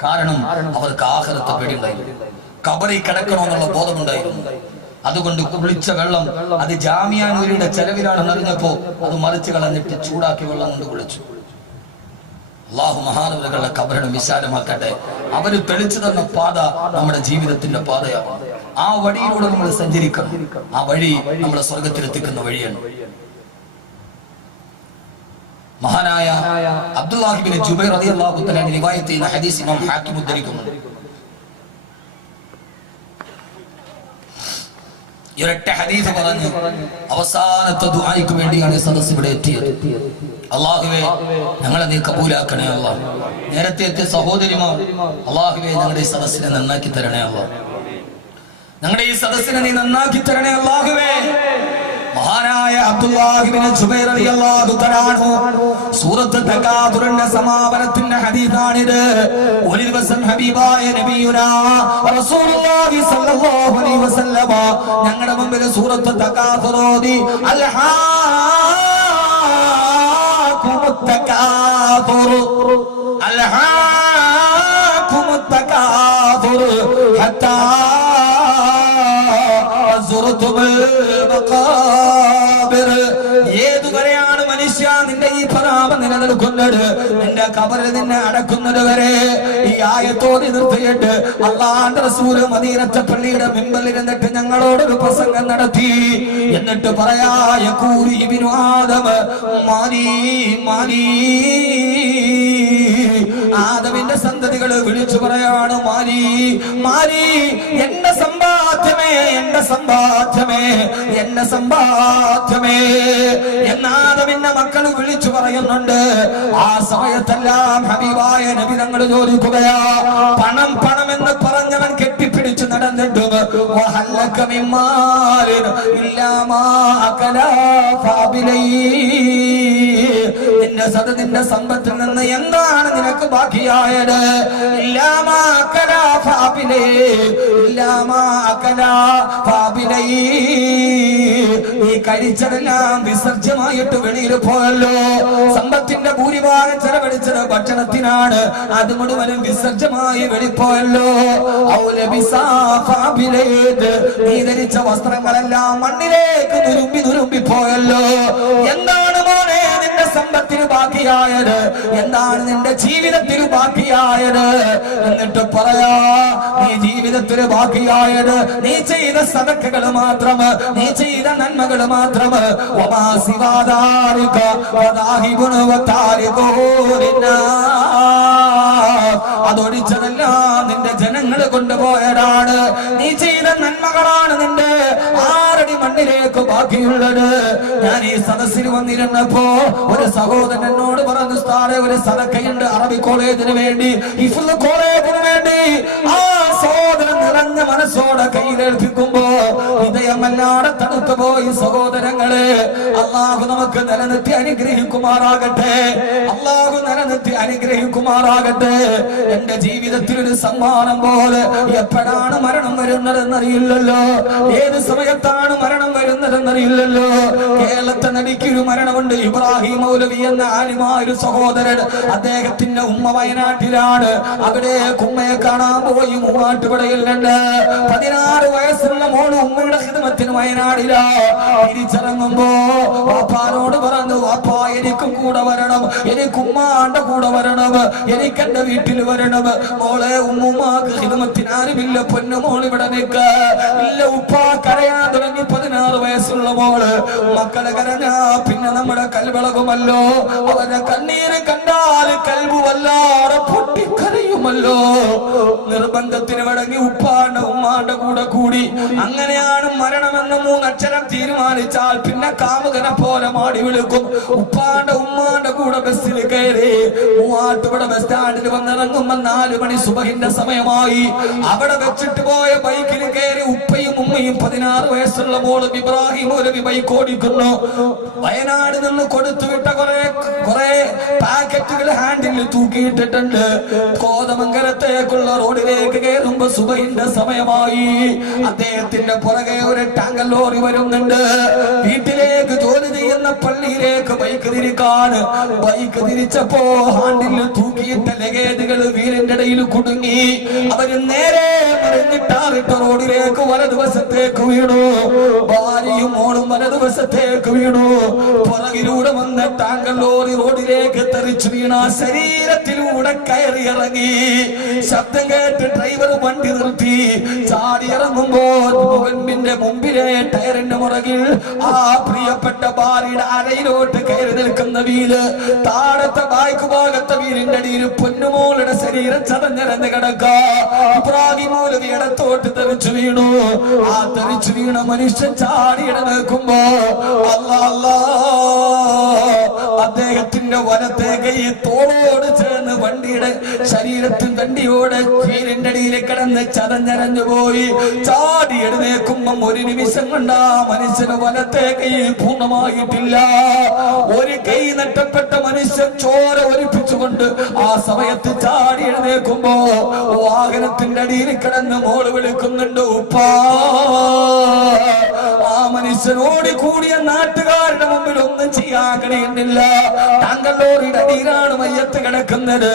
കാരണം അവർക്ക് ആഖിറത്ത് പേടിയുണ്ടായിരുന്നു, ഖബറിൽ കിടക്കണമെന്നുള്ള ബോധമുണ്ടായിരുന്നു. അതുകൊണ്ട് കുളിച്ച വെള്ളം അത് ജാമിയ നൂരിയുടെ ചെലവിലാണെന്ന് അറിഞ്ഞപ്പോ അത് മറിച്ച് കളഞ്ഞിട്ട് ചൂടാക്കി വെള്ളം കൊണ്ട് കുളിച്ചു. അള്ളാഹു മഹാനവരുടെ ഖബറിനെ വിശാലമാക്കട്ടെ. അവര് തെളിച്ചു തന്ന പാത നമ്മുടെ ജീവിതത്തിന്റെ പാതയാണ്. ആ വഴിയിലൂടെ നമ്മൾ സഞ്ചരിക്കണം. ആ വഴി നമ്മളെ സ്വർഗത്തിലെത്തിക്കുന്ന വഴിയാണ്. മഹാനായ അബ്ദുല്ലാഹി ഇബ്നു ജുബൈർ റളിയല്ലാഹു തആല റിവായത്ത് ചെയ്യുന്ന ഹദീസ് ഇമാം ഹാക്കിം ഉദ്ധരിക്കുന്നു. ഈ ഒരൊറ്റ ഹദീസ് പറഞ്ഞു അവസാനത്തെ ദുആയ്ക്ക് വേണ്ടിയാണ് ഈ സദസ്സ് ഇവിടെ എത്തിയത്. അല്ലാഹുവേ ഞങ്ങളെ നീ കബൂലാക്കണേ അല്ലാഹ്. നേരത്തെ എത്തിയ സഹോദരിമാർ, അല്ലാഹുവേ ഞങ്ങളുടെ ഈ സദസ്സിനെ നന്നാക്കി തരണേ അല്ലാഹ്. ഞങ്ങളുടെ ഈ സദസ്സിനെ നീ നന്നാക്കി തരണേ അല്ലാഹുവേ. മഹാനായ അബ്ദുല്ലാഹി ഇബ്നു ജുബൈർ റളിയല്ലാഹു തആല അൻഹു സൂറത്ത് തകാതുറിന്റെ സമാപനത്തിന്റെ ഹദീസാണിത്. ഒരു ദിവസം ഹബീബായ നബിയുനാ റസൂലുള്ളാഹി സ്വല്ലല്ലാഹു അലൈഹി വസല്ലമ ഞങ്ങളുടെ മുമ്പിൽ സൂറത്ത് തകാതുർ ഓതി, അൽഹാകുമുത് തകാതുർ അൽഹാകുമുത് തകാതുർ ഹത്താ സുറത്തുൽ മഖാബിർ. ഏതു ഏതുവരെയാണ് മനുഷ്യ നിന്റെ ഈ പ്രതാപം നിലനിൽക്കുന്നത്? നിന്റെ ഖബറിൽ നിന്നെ അടക്കുന്നത് വരെ. ഈ ആയത്തോട് നിർത്തിയിട്ട് അല്ലാഹുവിന്റെ റസൂൽ മദീനത്തെ പള്ളിയുടെ മിമ്പറിൽ ഇരുന്നിട്ട് ഞങ്ങളോടൊരു പ്രസംഗം നടത്തി. എന്നിട്ട് പറയാ യഖൂലു ഇബ്നു ആദം മാലി മാലി. ആദമിന്റെ സന്തതികൾ വിളിച്ചു പറയാണ് മാലി മാലി, എന്റെ സമ്പാദ്യമേ എന്റെ സമ്പാദ്യമേ എന്റെ സമ്പാദ്യമേ എന്ന് ആദമിന്റെ മക്കൾ വിളിച്ചു പറയുന്നുണ്ട്. ആ സമയത്തെല്ലാം ഹബീബായ നബി തങ്ങൾ ചോദിക്കുകയാ, പണം പണം എന്ന് പറഞ്ഞവൻ കെട്ടിപ്പിടിച്ചു നടന്നിട്ടും നിന്റെ സമ്പത്തിൽ നിന്ന് എന്താണ് നിനക്ക് ബാക്കിയായത്? നീ കഴിച്ചതെല്ലാം വിസർജ്യമായിട്ട് വെളിയിൽ പോയല്ലോ. സമ്പത്തിന്റെ ഭൂരിഭാഗം ചെലവഴിച്ചത് ഭക്ഷണത്തിനാണ്, അത് മുഴുവനും വിസർജ്യമായി വെളിപ്പോയല്ലോ. നീ ധരിച്ച വസ്ത്രങ്ങളെല്ലാം മണ്ണിലേക്ക് നുരുമ്പി പോയല്ലോ. എന്താണ് മോനെ നിന്റെ സമ്പത്തിന് ബാക്കിയായത്? എന്താണ് നിന്റെ ജീവിതത്തിന് ബാക്കിയായത്? എന്നിട്ട് പറയാ, നീ ജീവിതത്തിന് ബാക്കിയായത് നീ ചെയ്ത സദഖകൾ മാത്രം, നീ ചെയ്ത നന്മകൾ മാത്രം. അതൊഴിച്ചതെല്ലാം നിന്റെ ജനങ്ങൾ കൊണ്ടുപോയതാണ്. നീ ചെയ്ത നന്മകളാണ് നിന്റെ 6 അടി മണ്ണിലേക്ക് ബാക്കിയുള്ളത്. ഞാൻ ഈ സദസ്സിൽ വന്നിരുന്നപ്പോ ഒരു സഹോദരൻ എന്നോട് പറഞ്ഞു, ഉസ്താദേ ഒരു സദഖയുണ്ട് അറബി കോളേജിന് വേണ്ടി, ഹിഫ്ള് കോളേജിന് വേണ്ടി. ആ സഹോദരൻ നിറഞ്ഞ മനസ്സോടെ കയ്യിലേൽപ്പിക്കുമ്പോ ഹൃദയമല്ലാതെ തണുത്തു പോയി. സഹോദരങ്ങളെ, അള്ളാഹു നമുക്ക് നിലനിർത്തി അനുഗ്രഹിക്കുമാറാകട്ടെ. അള്ളാഹു നിലനിർത്തി അനുഗ്രഹിക്കുമാറാകട്ടെ. എന്റെ ജീവിതത്തിൽ ഒരു സമ്മാനം പോലെ എപ്പോഴാണ് മരണം വരുന്നതെന്നറിയില്ലല്ലോ, ഏത് സമയത്താണ് മരണം വരുന്നതെന്നറിയില്ലല്ലോ. കേരളത്തെ നടിക്കൊരു മരണമുണ്ട്. ഇബ്രാഹിം മൗലവി എന്ന ആലിമായ ഒരു സഹോദരൻ, അദ്ദേഹത്തിന്റെ ഉമ്മ വയനാട്ടിലാണ്. അവിടെ ഉമ്മയെ കാണാൻ പോയി മൂവാറ്റുപുഴയിൽ നിന്ന് 16 വയസ്സുള്ള മോള് ഉമ്മയുടെ ഖിദ്മത്തിന് വയനാടിലാ. തിരിച്ചിറങ്ങുമ്പോ വാപ്പാനോട് പറഞ്ഞു, വാപ്പാ എനിക്കും കൂടെ വരണം, എനിക്ക് ഉമ്മാന്റെ കൂടെ വരണം, എനിക്ക് എന്റെ വീട്ടിൽ വരണം. മോളെ ഉമ്മുമാക്ക് ഖിദ്മത്തിന് ആരുമില്ല, പൊന്നുമോൾ ഇവിടെ നിൽക്ക ഇല്ല. ഉപ്പ കരയാൻ തുടങ്ങി. 16 വയസ്സുള്ള മോള്. മക്കളെ കരഞ്ഞാ പിന്നെ നമ്മുടെ കൽവിളകുമല്ലോ. അവരുടെ കണ്ണീര് കണ്ടാൽ കൽബ് വല്ലാതെ പൊട്ടിക്കരയുമല്ലോ. നിർബന്ധത്തിന് വഴങ്ങി ഉപ്പാന്റെ ഉമ്മാന്റെ കൂടെ കൂടി. അങ്ങനെയാണ് മരണമെന്ന് 3 അക്ഷരം തീരുമാനിച്ചാൽ പിന്നെ കാമുകനെ പോലെ മാടി വിളിക്കും. ഉപ്പാന്റെ ഉമ്മാന്റെ കൂടെ ബസ്സിൽ കയറി മൂവാറ്റുപുഴ ബസ് സ്റ്റാൻഡിൽ വന്നിറങ്ങുമ്പോ 4 മണി സുബഹിന്റെ സമയമായി. അവിടെ വെച്ചിട്ട് പോയ ബൈക്കിൽ കയറി ഉപ്പയും ഉമ്മയും 16 വയസ്സുള്ള മോളും ഇബ്രാഹിം മൗലവി ബൈക്ക് ഓടിക്കുന്നു. വയനാട് നിന്ന് കൊടുത്തുവിട്ട കുറെ പാക്കറ്റുകൾ ഹാൻഡിൽ തൂക്കിയിട്ടിട്ടുണ്ട്. കോതമംഗലത്തേക്കുള്ള റോഡിലേക്ക് കയറുമ്പോ സുബഹിന്റെ സമയമായി. അദ്ദേഹത്തിന്റെ പുറകെ ഒരു ടാങ്കർ ലോറി വരുന്നുണ്ട്. വീട്ടിലേക്ക് ജോലി ചെയ്യുന്ന പള്ളിയിലേക്ക് ബൈക്ക് തിരിക്കാണ്. ബൈക്ക് തിരിച്ചപ്പോ ഹാൻഡിൽ തൂക്കിയിട്ട ലഗേജുകൾ വീടിന്റെ ഇടയിൽ കുടുങ്ങി. അവര് നേരെ മറിഞ്ഞിട്ടാറിട്ട റോഡിലേക്ക് വലതുവശത്തേക്ക് വീണു. ഭാര്യയും മോളും വലതുവശത്തേക്ക് വീണു. പുറകിലൂടെ വന്ന ടാങ്കർ ലോറി റോഡിലേക്ക് തെറിച്ചു വീണ ശരീരത്തിലൂടെ കയറി ഇറങ്ങി. ശബ്ദം കേട്ട് ഡ്രൈവർ വണ്ടി നിർത്തി. ചാടി ഇറങ്ങുമ്പോൾ മുമ്പിലെ ടയറിന്റെ മുറകിൽ ആ പ്രിയപ്പെട്ട ഭാര്യയുടെ അരയിലോട്ട് കയറി നിൽക്കുന്ന വീല്, താഴത്തെ ബായ്ക്ക് ഭാഗത്തെ വീലിന്റെ അടിയിൽ പൊന്നുമോളുടെ ശരീരം ചതഞ്ഞിറഞ്ഞ് കിടക്ക. ഇബ്രാഹിം മൗലവി ഇടത്തോട്ട് തെറിച്ചു വീണു. ആ തെറിച്ചു വീണ മനുഷ്യൻ ചാടി ഇടനേക്കുമ്പോ അദ്ദേഹത്തിന്റെ വലത്തെ കൈ തോളോട് ചേർന്ന് വണ്ടിയുടെ ശരീരത്തിൽ വണ്ടിയോടെ വീലിന്റെ അടിയിൽ കിടന്ന് ചതഞ്ഞരഞ്ഞു പോയി. ചാടി എഴുന്നേക്കുമ്പം ഒരു നിമിഷം കൊണ്ട് ആ മനുഷ്യന് വലത്തെ കൈ പൂർണ്ണമായിട്ടില്ല. ഒരു കൈ നഷ്ടപ്പെട്ട മനുഷ്യൻ ചോര ഒലിപ്പിച്ചുകൊണ്ട് ആ സമയത്ത് ചാടി എഴുന്നേക്കുമ്പോ വാഹനത്തിന്റെ അടിയിൽ കിടന്ന് മോള് വിളിക്കുന്നുണ്ട്, ഉപ്പാ. ആ മനുഷ്യൻ ഓടിക്കൂടിയ നാട്ടുകാരുടെ മുമ്പിൽ ഒന്നും ചെയ്യാൻ കഴിയുന്നില്ല. ടാങ്കർ ലോറിയുടെ അടിയിലാണ് മയ്യത്ത് കിടക്കുന്നത്.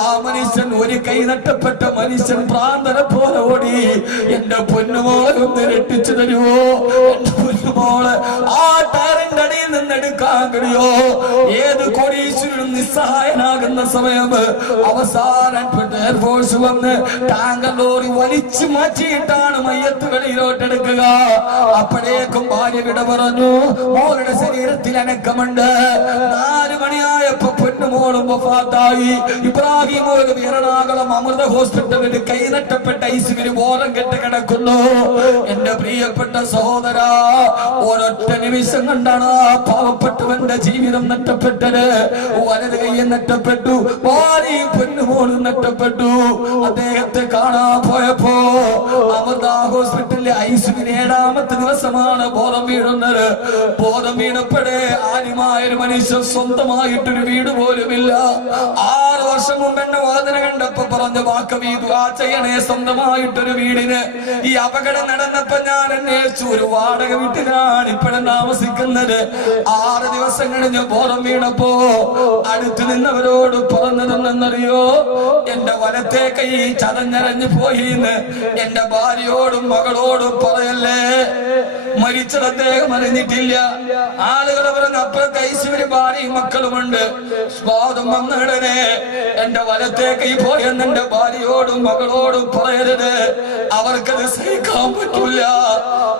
ആ മനുഷ്യൻ ഒരു കൈ നഷ്ടപ്പെട്ട മനുഷ്യൻ ഭ്രാന്തനെ പോലെ ഓടി, എന്റെ പൊന്നുമോളെ ഒന്ന് രക്ഷിച്ചു തരുമോ, എന്റെ പൊന്നുമോള്. ആ ടയറിന്റെ അടിയിൽ നിന്നെടുക്കാൻ കഴിയോ? ഏത് കോടീശ്വരനും നിസ്സഹായനാകുന്ന സമയം അവസാനം എയർഫോഴ്സ് വന്ന് ടാങ്കർ ലോറി വലിച്ചു മാറ്റിയിട്ടാണ് മയ്യത്ത് വെളിയിലോട്ടെടുക്കുക. അപ്പോഴേക്കും ഭാര്യ വിട പറഞ്ഞു. മോളുടെ ശരീരത്തിൽ അനക്കമുണ്ട്. 4 മണിയായപ്പോ പൊന്നുമോളും വഫാത്തായി. ഇബ്രാഹിം എറണാകുളം അമൃത ഹോസ്പിറ്റലിൽ കൈനട്ടപ്പെട്ട ഐസിന് ബോധം കെട്ട് കിടക്കുന്നു. എന്റെ പ്രിയപ്പെട്ട സഹോദര, ഒരൊറ്റ നിമിഷം കണ്ടാണ് ആ പാവപ്പെട്ടവന്റെ ജീവിതം നഷ്ടപ്പെട്ടത്. വലത് കൈയും നഷ്ടപ്പെട്ടു, ഭാര്യയും പൊന്നുമോളും നഷ്ടപ്പെട്ടു. അദ്ദേഹത്തെ കാണാൻ പോയപ്പോ അമൃത ഹോസ്പിറ്റലിലെ ഐസിന് 7ാമത്തെ ദിവസമാണ് ബോധം വീഴുന്നത്. ബോധം വീണപ്പോഴേ ആര്യമായൊരു മനുഷ്യൻ സ്വന്തമായിട്ടൊരു വീട് പോലുമില്ല. 6 വർഷം മുമ്പ് എന്നെ വേദന കണ്ടപ്പോ പറഞ്ഞ വാക്കവി ദുആ ചെയ്യണേ സ്വന്തമായിട്ടൊരു വീടിന്. ഈ അപകടം നടന്നപ്പോ ഞാൻ അന്വേഷിച്ചു. ഒരു വാടക വീട്ടിലാണ് ഇപ്പോഴും താമസിക്കുന്നത്. 6 ദിവസം കഴിഞ്ഞ് ബോധം വീണപ്പോ അടുത്ത് നിന്നവരോട് പറഞ്ഞതെന്നറിയോ? എന്റെ വലത്തെ കൈ ചതഞ്ഞരഞ്ഞു പോയിന്ന്. എന്റെ ഭാര്യയോടും മകളോടും പറയല്ലേ. മരിച്ചത് അദ്ദേഹം അറിഞ്ഞിട്ടില്ല. ആളുകൾ പറഞ്ഞ അപ്പുറത്തെ ഐശ്വര്യ ഭാര്യയും മക്കളുമുണ്ട്. സ്വാദം വന്നിടനെ എന്റെ വലത്തെ കൈ പോയെന്ന് എന്റെ ഭാര്യയോടും മകളോടും പറയരുത്. അവർക്കത് സഹിക്കാൻ പറ്റൂല.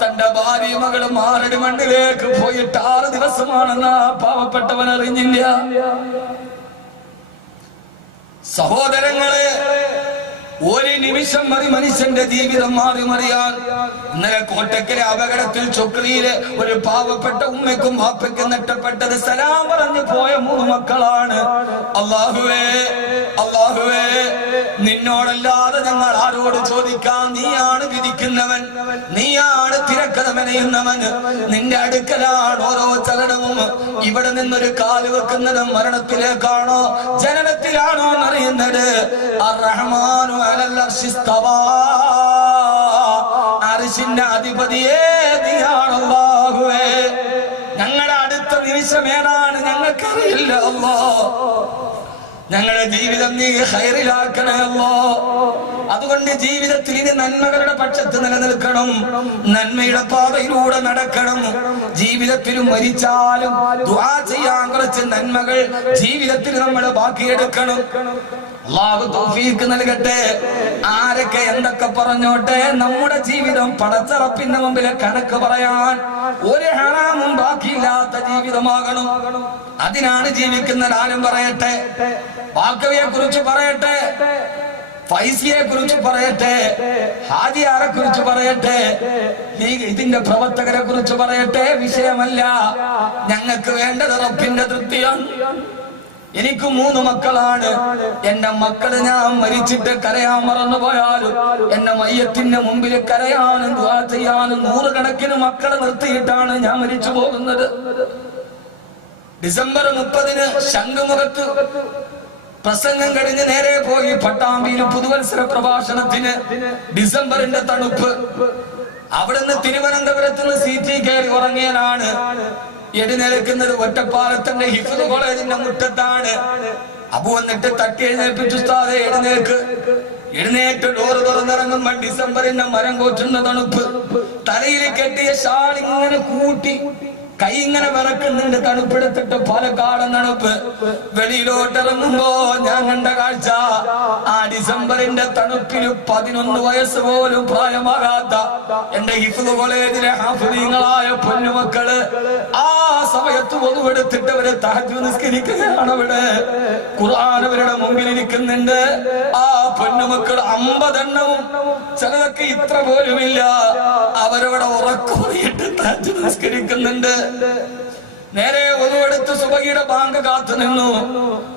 തന്റെ ഭാര്യയും മകളും 6 മണ്ണിലേക്ക് പോയിട്ട് 6 ദിവസമാണെന്ന് ആ പാവപ്പെട്ടവൻ അറിഞ്ഞില്ല. സഹോദരങ്ങളെ, ഒരു നിമിഷം മതി മനുഷ്യന്റെ ജീവിതം മാറി മറിയാൻ. ഇന്നലെ കോട്ടക്കലെ അപകടത്തിൽ ചൊക്രിയിലെ ഒരു പാവപ്പെട്ട ഉമ്മയ്ക്കും വാപ്പയ്ക്കും നഷ്ടപ്പെട്ടത് സലാം പറഞ്ഞു പോയ 3 മക്കളാണ്. അല്ലാഹുവേ, അല്ലാഹുവേ, നിന്നോടല്ലാതെ ഞങ്ങൾ ആരോട് ചോദിക്കാൻ? നീയാണ് വിധിക്കുന്നവൻ, നീയാണ് തിരക്കഥ മെനയുന്നവൻ. നിന്റെ അടുക്കലാണ് ഓരോ ചലനവും. ഇവിടെ നിന്നൊരു കാല് വെക്കുന്നത് മരണത്തിലേക്കാണോ ജനനത്തിലാണോ എന്നറിയുന്നത്. അർറഹ്മാനു അലൽ അർശി ഇസ്തവാ, അർശിന്റെ അധിപതിയേ നീയാണ് അല്ലാഹുവേ. ഞങ്ങളുടെ അടുത്ത നിമിഷം ഏതാണ് ഞങ്ങൾക്കറിയില്ല അല്ലാഹ്. ഞങ്ങളുടെ ജീവിതം നീ ഖൈറിലാക്കണേ അല്ലാഹ്. അതുകൊണ്ട് ജീവിതത്തിൽ ഇനി നന്മകളുടെ പക്ഷത്ത് നിലനിൽക്കണം, നന്മയുടെ പാതയിലൂടെ നടക്കണം. ജീവിതത്തിലും മരിച്ചാലും ദുആ ചെയ്യാൻ കുറച്ച് നന്മകൾ ജീവിതത്തിൽ നമ്മൾ ബാക്കിയെടുക്കണം. അല്ലാഹു തൗഫീഖ് നൽകട്ടെ. ആരൊക്കെ എന്തൊക്കെ പറഞ്ഞോട്ടെ, നമ്മുടെ ജീവിതം പടച്ചറപ്പിന്റെ മുമ്പിൽ കണക്ക് പറയാൻ ഒരു ഹറാമും ബാക്കിയില്ലാത്ത ജീവിതമാകണം. അതിനാണ് ജീവിക്കുന്നത്. ആരും പറയട്ടെ, വാക്കവിയെ കുറിച്ച് പറയട്ടെ, ഫൈസിയെ കുറിച്ച് പറയട്ടെ, ഹാജിയാരെ കുറിച്ച് പറയട്ടെ, ഇതിന്റെ പ്രവർത്തകരെ കുറിച്ച് പറയട്ടെ, വിഷയമല്ല. ഞങ്ങൾക്ക് വേണ്ടത് റബ്ബിന്റെ തൃപ്തിയാണ്. എനിക്ക് 3 മക്കളാണ്. എന്റെ മക്കള് ഞാൻ മരിച്ചിട്ട് കരയാൻ മറന്നു പോയാലും എന്റെ മയ്യത്തിന്റെ മുമ്പിൽ കരയാനും ദുആ ചെയ്യാനും 100 കണക്കിന് മക്കളെ നിർത്തിയിട്ടാണ് ഞാൻ മരിച്ചു പോകുന്നത്. ഡിസംബർ 30-ന് ശംഖുമുഖത്ത് പ്രസംഗം കഴിഞ്ഞ് നേരെ പോയി പട്ടാമ്പിയിൽ പുതുവത്സര പ്രഭാഷണത്തിന്. ഡിസംബറിന്റെ തണുപ്പ്. അവിടുന്ന് തിരുവനന്തപുരത്ത് നിന്ന് സീറ്റിൽ കയറി ഉറങ്ങിയനാണ്. എഴുന്നേൽക്കുന്നത് ഒറ്റപ്പാലത്തിന്റെ ഹിഫ്ദ് കോളേജിന്റെ മുറ്റത്താണ്. അബു വന്നിട്ട് തട്ടി എഴുന്നേൽപ്പിച്ചു, ഉസ്താദേ എഴുന്നേൽക്ക്. എഴുന്നേറ്റ് ഡോറ് തുറന്നിറങ്ങുമ്പോ ഡിസംബറിന്റെ മരം കോച്ചുന്ന തണുപ്പ്. തലയിൽ കെട്ടിയ ഷാൾ ഇങ്ങനെ കൂട്ടി കൈ ഇങ്ങനെ വിറക്കുന്നുണ്ട്. തണുപ്പെടുത്തിട്ട് പാലക്കാടൻ തണുപ്പ്. വെളിയിലോട്ടിറങ്ങുമ്പോ ഞാൻ കണ്ട കാഴ്ച, ആ ഡിസംബറിന്റെ തണുപ്പിന് 11 വയസ്സ് പോലും പ്രായമാകാത്ത എന്റെ ഹിഫ്ദ് കോളേജിലെ ഹാഫിളീങ്ങളായ പൊന്നുമക്കള് ആ സമയത്ത് ഒതുവെടുത്തിട്ട് അവരെ തഹജ്ജുദ് നിസ്കരിക്കുകയാണ്. അവിടെ ഖുർആൻ അവരുടെ മുമ്പിൽ ഇരിക്കുന്നുണ്ട്. ആ പൊന്നുമക്കൾ 50 എണ്ണവും, ചിലതൊക്കെ ഇത്ര പോലുമില്ല. അവരവിടെ ഉറക്കോടിയിട്ട് തഹജ്ജുദ് നിസ്കരിക്കുന്നുണ്ട്. നേരെ ഒതുവെടുത്ത് സുബഹിയുടെ ബാങ്ക് കാത്തു നിന്നു.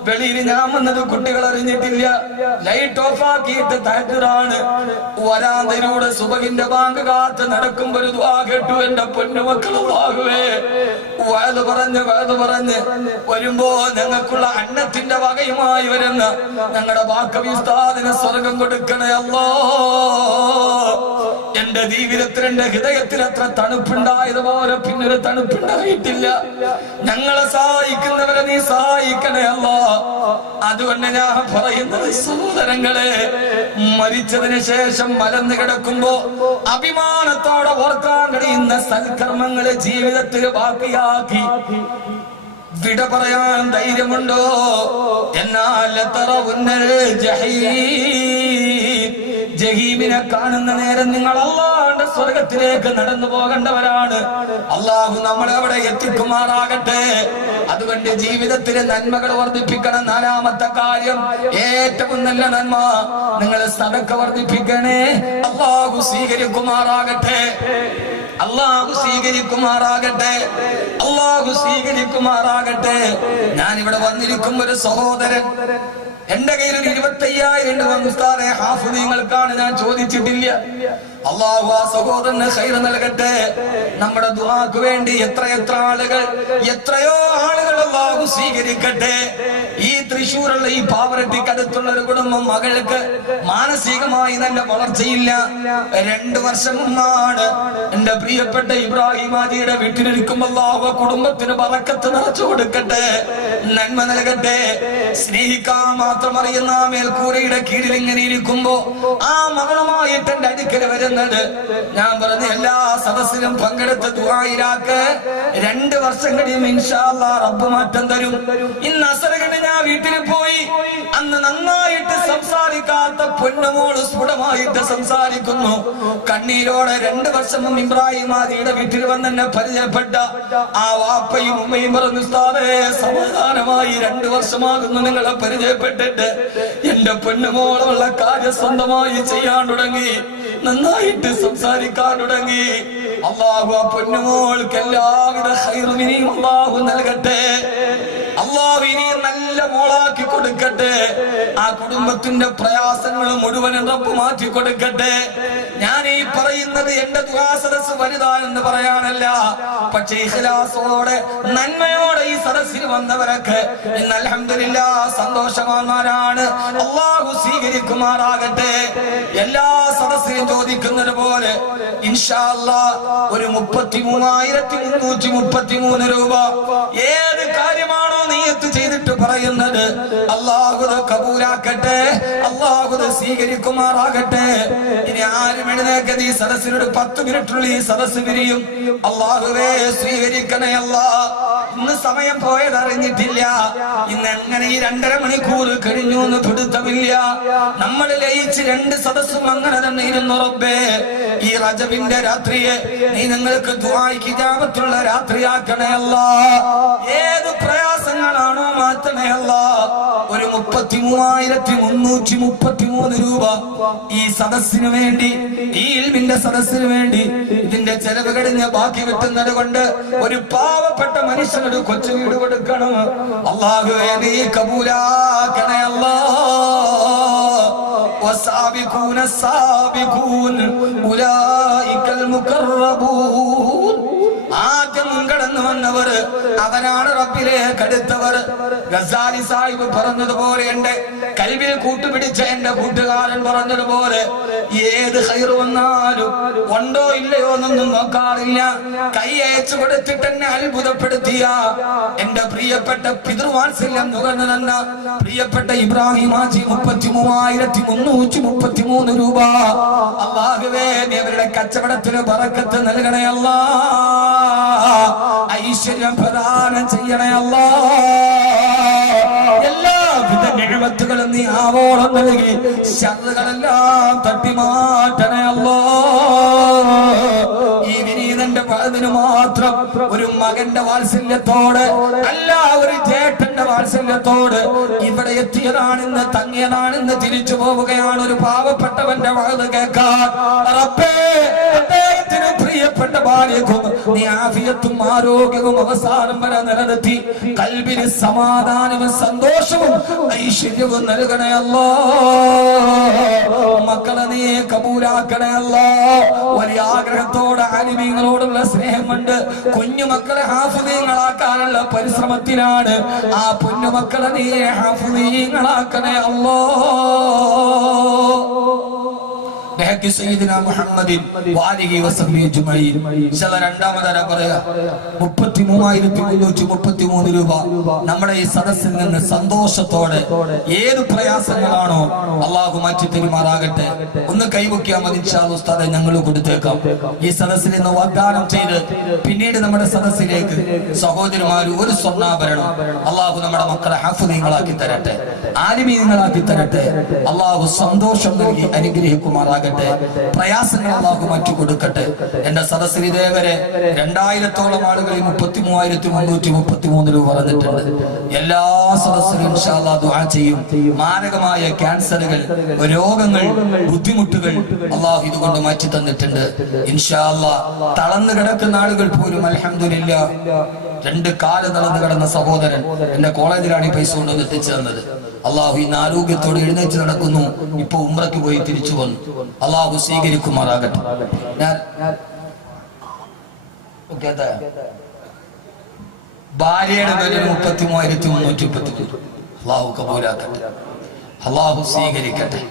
വെളിയിൽ ഞാൻ വന്നത് കുട്ടികൾ അറിഞ്ഞിട്ടില്ല. ലൈറ്റ് ഓഫ് ആക്കിയിട്ട് തഹജ്ജുദാണ്. വരാന്തയിലൂടെ സുബഹിന്റെ ബാങ്ക് കാത്ത് നടക്കുമ്പോ ഒരു ദുആ കേട്ടു. എന്റെ പൊന്നുമക്കൾ അല്ലാഹുവേ, വഅദ് പറഞ്ഞ് വരുമ്പോ ഞങ്ങൾക്കുള്ള അന്നത്തിന്റെ വകയുമായി വരുന്ന ഞങ്ങളുടെ വാക്കവി ഉസ്താദിന് സ്വർഗം കൊടുക്കണേ അല്ലാഹ്. എന്റെ ജീവിതത്തിൽ എന്റെ ഹൃദയത്തിൽ അത്ര തണുപ്പുണ്ടായതുപോലെ പിന്നൊരു തണുപ്പുണ്ടായിട്ടില്ല. ഞങ്ങളെ സഹായിക്കുന്നവരെ നീ സഹായിക്കണേ അല്ലാ. അതുകൊണ്ട് ഞാൻ പറയുന്നത് സഹോദരങ്ങളെ, മരിച്ചതിന് ശേഷം മലന്ന് കിടക്കുമ്പോ അഭിമാനത്തോടെ ഓർക്കാൻ കഴിയുന്ന സൽക്കർമ്മങ്ങളെ ജീവിതത്തിൽ ബാക്കിയാക്കി വിട പറയാൻ ധൈര്യമുണ്ടോ? എന്നാൽ ജഹീമിനെ കാണുന്ന നേരം നിങ്ങൾ അല്ലാഹുവിന്റെ സ്വർഗത്തിലേക്ക് നടന്നു പോകേണ്ടവരാണ്. അല്ലാഹു നമ്മളെ അവിടെ എത്തിക്കുമാറാകട്ടെ. അതുകൊണ്ട് ജീവിതത്തിലെ നന്മകൾ വർദ്ധിപ്പിക്കണം. നാലാമത്തെ കാര്യം, ഏറ്റവും നല്ല നന്മ, നിങ്ങൾ സദഖ വർദ്ധിപ്പിക്കണേ. അല്ലാഹു സ്വീകരിക്കുമാറാകട്ടെ. അല്ലാഹു സ്വീകരിക്കുമാറാകട്ടെ. അല്ലാഹു സ്വീകരിക്കുമാറാകട്ടെ. ഞാൻ ഇവിടെ വന്നിരിക്കും ഒരു സഹോദരൻ, എന്റെ കയ്യിൽ 25,000 രൂപ ഉസ്താദെ ഹാഫിദീങ്ങൾക്കാണ്, ഞാൻ ചോദിച്ചിട്ടില്ല. അല്ലാഹു ആ സഹോദരന് ഖൈർ നൽകട്ടെ. നമ്മുടെ ദുആക്ക് വേണ്ടി എത്രയെത്ര ആളുകൾ, എത്രയോ ആളുകൾ അല്ലാഹു സ്വീകരിക്കട്ടെ. ഈ തൃശ്ശൂരുള്ള ഈ പാവറട്ടിക്കടുത്തുള്ള ഒരു കുടുംബം, മകൾക്ക് മാനസികമായി നല്ല വളർച്ചയില്ല. 2 വർഷം മുമ്പാണ് എന്റെ പ്രിയപ്പെട്ട ഇബ്രാഹിം ഹാജിയുടെ വീട്ടിലിരിക്കുമ്പോൾ അല്ലാഹു കുടുംബത്തിന് ബറക്കത്ത് നിറച്ചു കൊടുക്കട്ടെ, നന്മ നൽകട്ടെ. സ്നേഹിക്കാൻ മാത്രം അറിയുന്ന മേൽക്കൂരയുടെ കീഴിൽ ഇങ്ങനെ ഇരിക്കുമ്പോ ആ മകളുമായിട്ട് എന്റെ അടുക്കൽ വരുന്നത്, ഞാൻ പറഞ്ഞ എല്ലാ സദസ്സിലും പങ്കെടുത്ത് ദുആയിലാക്ക്. 2 വർഷം കഴിയും ഇൻഷാ അല്ലാഹ് റബ്ബ് മാറ്റം തരും. ഇന്ന് അസർ കഴിഞ്ഞ് ഞാൻ വീട്ടിൽ പോയി, അന്ന് നന്നായിട്ട് സംസാരിക്കാത്ത പൊന്നുമോള് സ്ഫുടമായിട്ട് സംസാരിക്കുന്നു. കണ്ണീരോടെ 2 വർഷം മുമ്പ് ഇബ്രാഹിം ഹാജിയുടെ വീട്ടിൽ വന്ന് എന്നെ പരിചയപ്പെട്ട ആ വാപ്പയും ഉമ്മയും പറഞ്ഞു, ഉസ്താദേ സമാധാനമായി 2 വർഷമാകുന്നു നിങ്ങളെ പരിചയപ്പെട്ടിട്ട്. എന്റെ പൊന്നുമോളുള്ള കാര്യം സ്വന്തമായി ചെയ്യാൻ തുടങ്ങി, നന്നായിട്ട് സംസാരിക്കാൻ തുടങ്ങി. അല്ലാഹു ആ പൊന്നുമോൾക്ക് എല്ലാവിധ ഖൈറും ഇനിയും അല്ലാഹു നൽകട്ടെ. അല്ലാഹു ഇനിയും നല്ല മോളാക്കി കൊടുക്കട്ടെ. ആ കുടുംബത്തിന്റെ പ്രയാസങ്ങൾ മുഴുവനും റബ്ബ് മാറ്റി കൊടുക്കട്ടെ. ഞാൻ ഈ പറയുന്നത് എന്റെ ദുആ സദസ്സ് വലുതാണെന്ന് പറയാനല്ല, പക്ഷേ ഇഖ്ലാസോടെ നന്മയോടെ ഈ സദസ്സിൽ വന്നവരൊക്കെ ഇന്ന് അൽഹംദുലില്ലാഹ് സന്തോഷവാന്മാരാണ്. അല്ലാഹു സ്വീകരിക്കുമാറാകട്ടെ. എല്ലാ സദസ്സിലും ചോദിക്കുന്നത് പോലെ ഇൻഷാ അല്ലാഹ് ഒരു 33,333 രൂപ, ഏത് കാര്യമാണോ നിയത്ത് ചെയ്തിട്ട് പറയുന്നത്, അല്ലാഹു കബൂലാക്കട്ടെ, അല്ലാഹു സ്വീകരിക്കുമാറാകട്ടെ. ഇനി ആരും എഴുന്നേക്കത് ഈ സദസ്സിനോട് 10 മിനിറ്റുള്ളിൽ ഈ സദസ്സ് പിരിയും. അല്ലാഹുവേ സ്വീകരിക്കണേ അല്ലാഹ്. ഇന്ന് സമയം പോയത് അറിഞ്ഞിട്ടില്ല. ഇന്ന് എങ്ങനെ ഈ 2.5 മണിക്കൂർ കഴിഞ്ഞു എന്ന് പിടുത്തമില്ല. നമ്മൾ ലയിച്ച് 2 സദസ്സും അങ്ങനെ തന്നെ ഇരുന്നു. റബ്ബേ, ഈ റജബിന്റെ രാത്രിയെ നീ നിങ്ങൾക്ക് ദുആയ്ക്ക് ഇജാബത്തുള്ള രാത്രിയാക്കണേ അല്ലാഹ്. ഏത് പ്രയാസങ്ങളാണോ മാറ്റണേ അല്ലാഹ്. ഒരു 33,333 രൂപ ഈ സദസ്സിന് വേണ്ടി, ഈ ഇൽമിന്റെ സദസ്സിന് വേണ്ടി, ഇതിന്റെ ചെലവ് കഴിഞ്ഞ് ബാക്കി കിട്ടുന്നത് കൊണ്ട് ഒരു പാവപ്പെട്ട മനുഷ്യനൊരു കൊച്ചു വീട് കൊടുക്കണം. അല്ലാഹുവേ നീ കബൂലാക്കണേ അല്ലാഹ്. والسابقون السابقون أولئك المقربون. ആദ്യം മുൻകടന്നു വന്നവർ അവരാണ് റബ്ബിലേക്ക് അടുത്തവർ. ഗസാലി സാഹിബ് പറഞ്ഞതുപോലെ, എന്റെ കൽവിൽ കൂട്ടുപിടിച്ച എന്റെ കൂട്ടുകാരൻ പറഞ്ഞതുപോലെ, ഏത് ഖൈർ വന്നാലും ഉണ്ടോ ഇല്ലയോ എന്നൊന്നും നോക്കാറില്ല, കൈ അയച്ചു കൊടുത്തിട്ട് എന്നെ അത്ഭുതപ്പെടുത്തിയ എന്റെ പ്രിയപ്പെട്ട പിതൃവാത്സല്യം നുകർന്നു തന്ന പ്രിയപ്പെട്ട ഇബ്രാഹിം ഹാജി 33,333 രൂപ. അല്ലാഹുവേ നീ അവരുടെ കച്ചവടത്തിന് ബറക്കത്ത് നൽകണേ അല്ലാഹ്. ഐശ്വര്യം പ്രദാനം ചെയ്യണേ അല്ലാഹ്. എല്ലാവിധ നിഅമത്തുകളും നീ ആവോളം നൽകി ശർറുകളെല്ലാം തട്ടിമാറ്റണേ അല്ലാഹ്. ഈ വിനീതന്റെ പതിന് മാത്രം ഒരു മകന്റെ വാത്സല്യത്തോട് അല്ല, ഒരു ജേട്ടന്റെ വാത്സല്യത്തോട് ഇവിടെ എത്തിയതാണെന്ന്, തങ്ങിയതാണെന്ന്, തിരിച്ചു പോവുകയാണ് ഒരു പാവപ്പെട്ടവന്റെ വാത് കേൾക്കാൻ. റബ്ബേ, അദ്ദേഹത്തിന് പ്രിയപ്പെട്ട ഭാര്യക്കും നീ ആഫിയത്തും ആരോഗ്യവും അവസാനം വരെ നിലനിർത്തി കൽബിന് സമാധാനവും സന്തോഷവും ഐശ്വര്യവും നൽകണേ അല്ലാഹ്. മക്കളെ നീ കബൂലാക്കണേ അല്ലാഹ്. വലിയ ആഗ്രഹത്തോടെ ആലിമീങ്ങളോടുള്ള സ്നേഹം കൊണ്ട് കുഞ്ഞുമക്കളെ ഹാഫിദീങ്ങളാക്കാനുള്ള പരിശ്രമത്തിലാണ്. ആ പൊന്നുമക്കളെ നീ ഹാഫിദീങ്ങളാക്കണേ അല്ലാഹ്. ബഹക്കി സയ്യിദിനാ മുഹമ്മദിൻ വാലിഹി വസഹ്ബിഹി അജ്മഈൻ. ഇൻഷാല്ലാഹ് രണ്ടാമതായി പറയാ 33,333 രൂപ നമ്മുടെ ഈ സദസ്സിൽ നിന്ന് സന്തോഷത്തോടെ ഏത് പ്രയാസങ്ങളാണോ അള്ളാഹു മാറ്റി തരുമാറാകട്ടെ. ഒന്ന് കൈവയ്ക്കാൻ മതി ഇൻഷാല്ലാഹ് ഉസ്താദെ, ഞങ്ങൾ കൊടുത്തേക്കാം. ഈ സദസ്സിൽ നിന്ന് വാഗ്ദാനം ചെയ്ത് പിന്നീട് നമ്മുടെ സദസ്സിലേക്ക് സഹോദരന്മാർ ഒരു സ്വർണ്ണാഭരണം അള്ളാഹു നമ്മുടെ മക്കളെ ഹാഫിളീങ്ങളാക്കി തരട്ടെ, ആലിമീങ്ങളാക്കി തരട്ടെ. അള്ളാഹു സന്തോഷം നൽകി അനുഗ്രഹിക്കുമാറാകട്ടെ. പ്രയാസങ്ങൾ അള്ളാഹു മാറ്റി കൊടുക്കട്ടെ. എന്റെ സദസ്സിൽ ഇതേവരെ 2000-ഓളം ആളുകളിൽ 33,333 രൂപ പറഞ്ഞിട്ടുണ്ട്. എല്ലാ സദസ്സിലും ഇൻഷാ അല്ലാഹ് ദുആ ചെയ്യും. മാരകമായ ക്യാൻസറുകൾ, രോഗങ്ങൾ, ബുദ്ധിമുട്ടുകൾ അള്ളാഹു ഇതുകൊണ്ട് മാറ്റി തന്നിട്ടുണ്ട് ഇൻഷാ അല്ലാഹ്. തളർന്നു കിടക്കുന്ന ആളുകൾ പോലും അൽഹംദുലില്ലാഹ് 2 കാല് തളർന്നു കിടന്ന സഹോദരൻ എന്റെ കോളേജിലാണ് ഈ പൈസ കൊണ്ടുവന്ന് എത്തിച്ചു തന്നത്. അള്ളാഹു ഇന്ന് ആരോഗ്യത്തോടെ എഴുന്നേറ്റ് നടക്കുന്നു. ഇപ്പൊ ഉംറയ്ക്ക് പോയി തിരിച്ചു വന്നു. അള്ളാഹു സ്വീകരിക്കുമാറാകട്ടെ. ഭാര്യയുടെ പേരിൽ 33,333 അള്ളാഹു കബൂലാക്കട്ടെ. അള്ളാഹു സ്വീകരിക്കട്ടെ.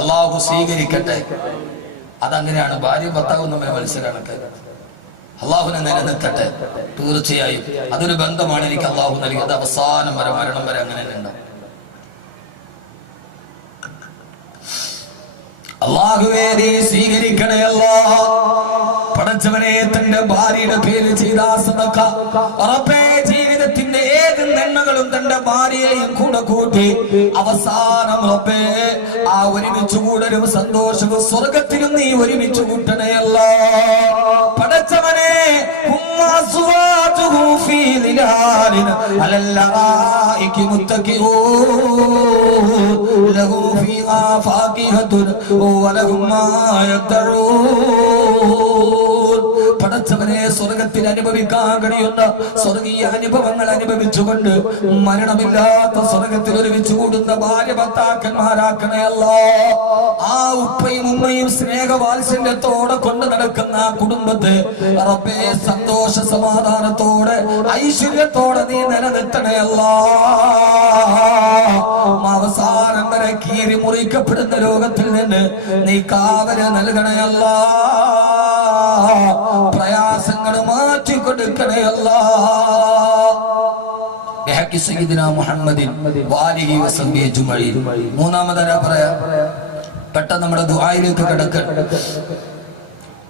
അള്ളാഹു സ്വീകരിക്കട്ടെ. അതങ്ങനെയാണ് ഭാര്യ ഭർത്താവും തമ്മിൽ മത്സരമാണ്. അള്ളാഹുവിനെ നിലനിർത്തട്ടെ. തീർച്ചയായും അതൊരു ബന്ധമാണ് എനിക്ക് അള്ളാഹു നൽകിയത്. അവസാനം വരെ, മരണം വരെ അങ്ങനെ ഉണ്ടാവും. അള്ളാഹുവേ നീ സ്വീകരിക്കണേ അല്ലാഹ്. പടച്ചവനെ, തന്റെ ഭാര്യയുടെ പേരിൽ ചെയ്ത സദഖ റബ്ബേ, ജീവിതത്തിന്റെ ഏത് നന്മകളും തന്റെ ഭാര്യയെയും കൂടെ കൂട്ടി അവസാനം റബ്ബേ ആ ഒരുമിച്ച് കൂടലും സന്തോഷവും സ്വർഗത്തിലും നീ ഒരുമിച്ച് കൂട്ടണേ അല്ലാഹ്. പടച്ചവനെ, പടച്ചവനെ, സ്വർഗത്തിൽ അനുഭവിക്കാൻ കഴിയുന്ന സ്വർഗീയ അനുഭവങ്ങൾ അനുഭവിച്ചുകൊണ്ട് മരണമില്ലാത്ത സ്വർഗത്തിൽ ഒരുമിച്ച് കൂടുന്ന ഭാര്യ ഭർത്താക്കന്മാരാക്കണേ അല്ലാഹ്. ആ ഉപ്പയും ഉമ്മയും സ്നേഹവാത്സല്യത്തോടെ കൊണ്ട് നടക്കുന്ന ആ കുടുംബത്തെ റബ്ബേ സന്തോഷ സമാധാനത്തോടെ ഐശ്വര്യത്തോടെ നീ നിലനിർത്തണേ അല്ലാഹ്. അവസാനം വരെ കീറി മുറിക്കപ്പെടുന്ന രോഗത്തിൽ നിന്ന് നീ കാവല് നൽകണേ അല്ലാഹ്. പ്രയാസങ്ങൾ മാറ്റി കൊടുക്കണേ അല്ലാഹ്. ബിഹഖി സയ്യിദിനാ മുഹമ്മദിൻ വാലിഹി വസഹ്ബിഹി അജ്മഈൻ. മൂന്നാമതായി പറയാ, പെട്ടെന്ന് നമ്മുടെ ദുആയിലേക്ക് കടക്കണം.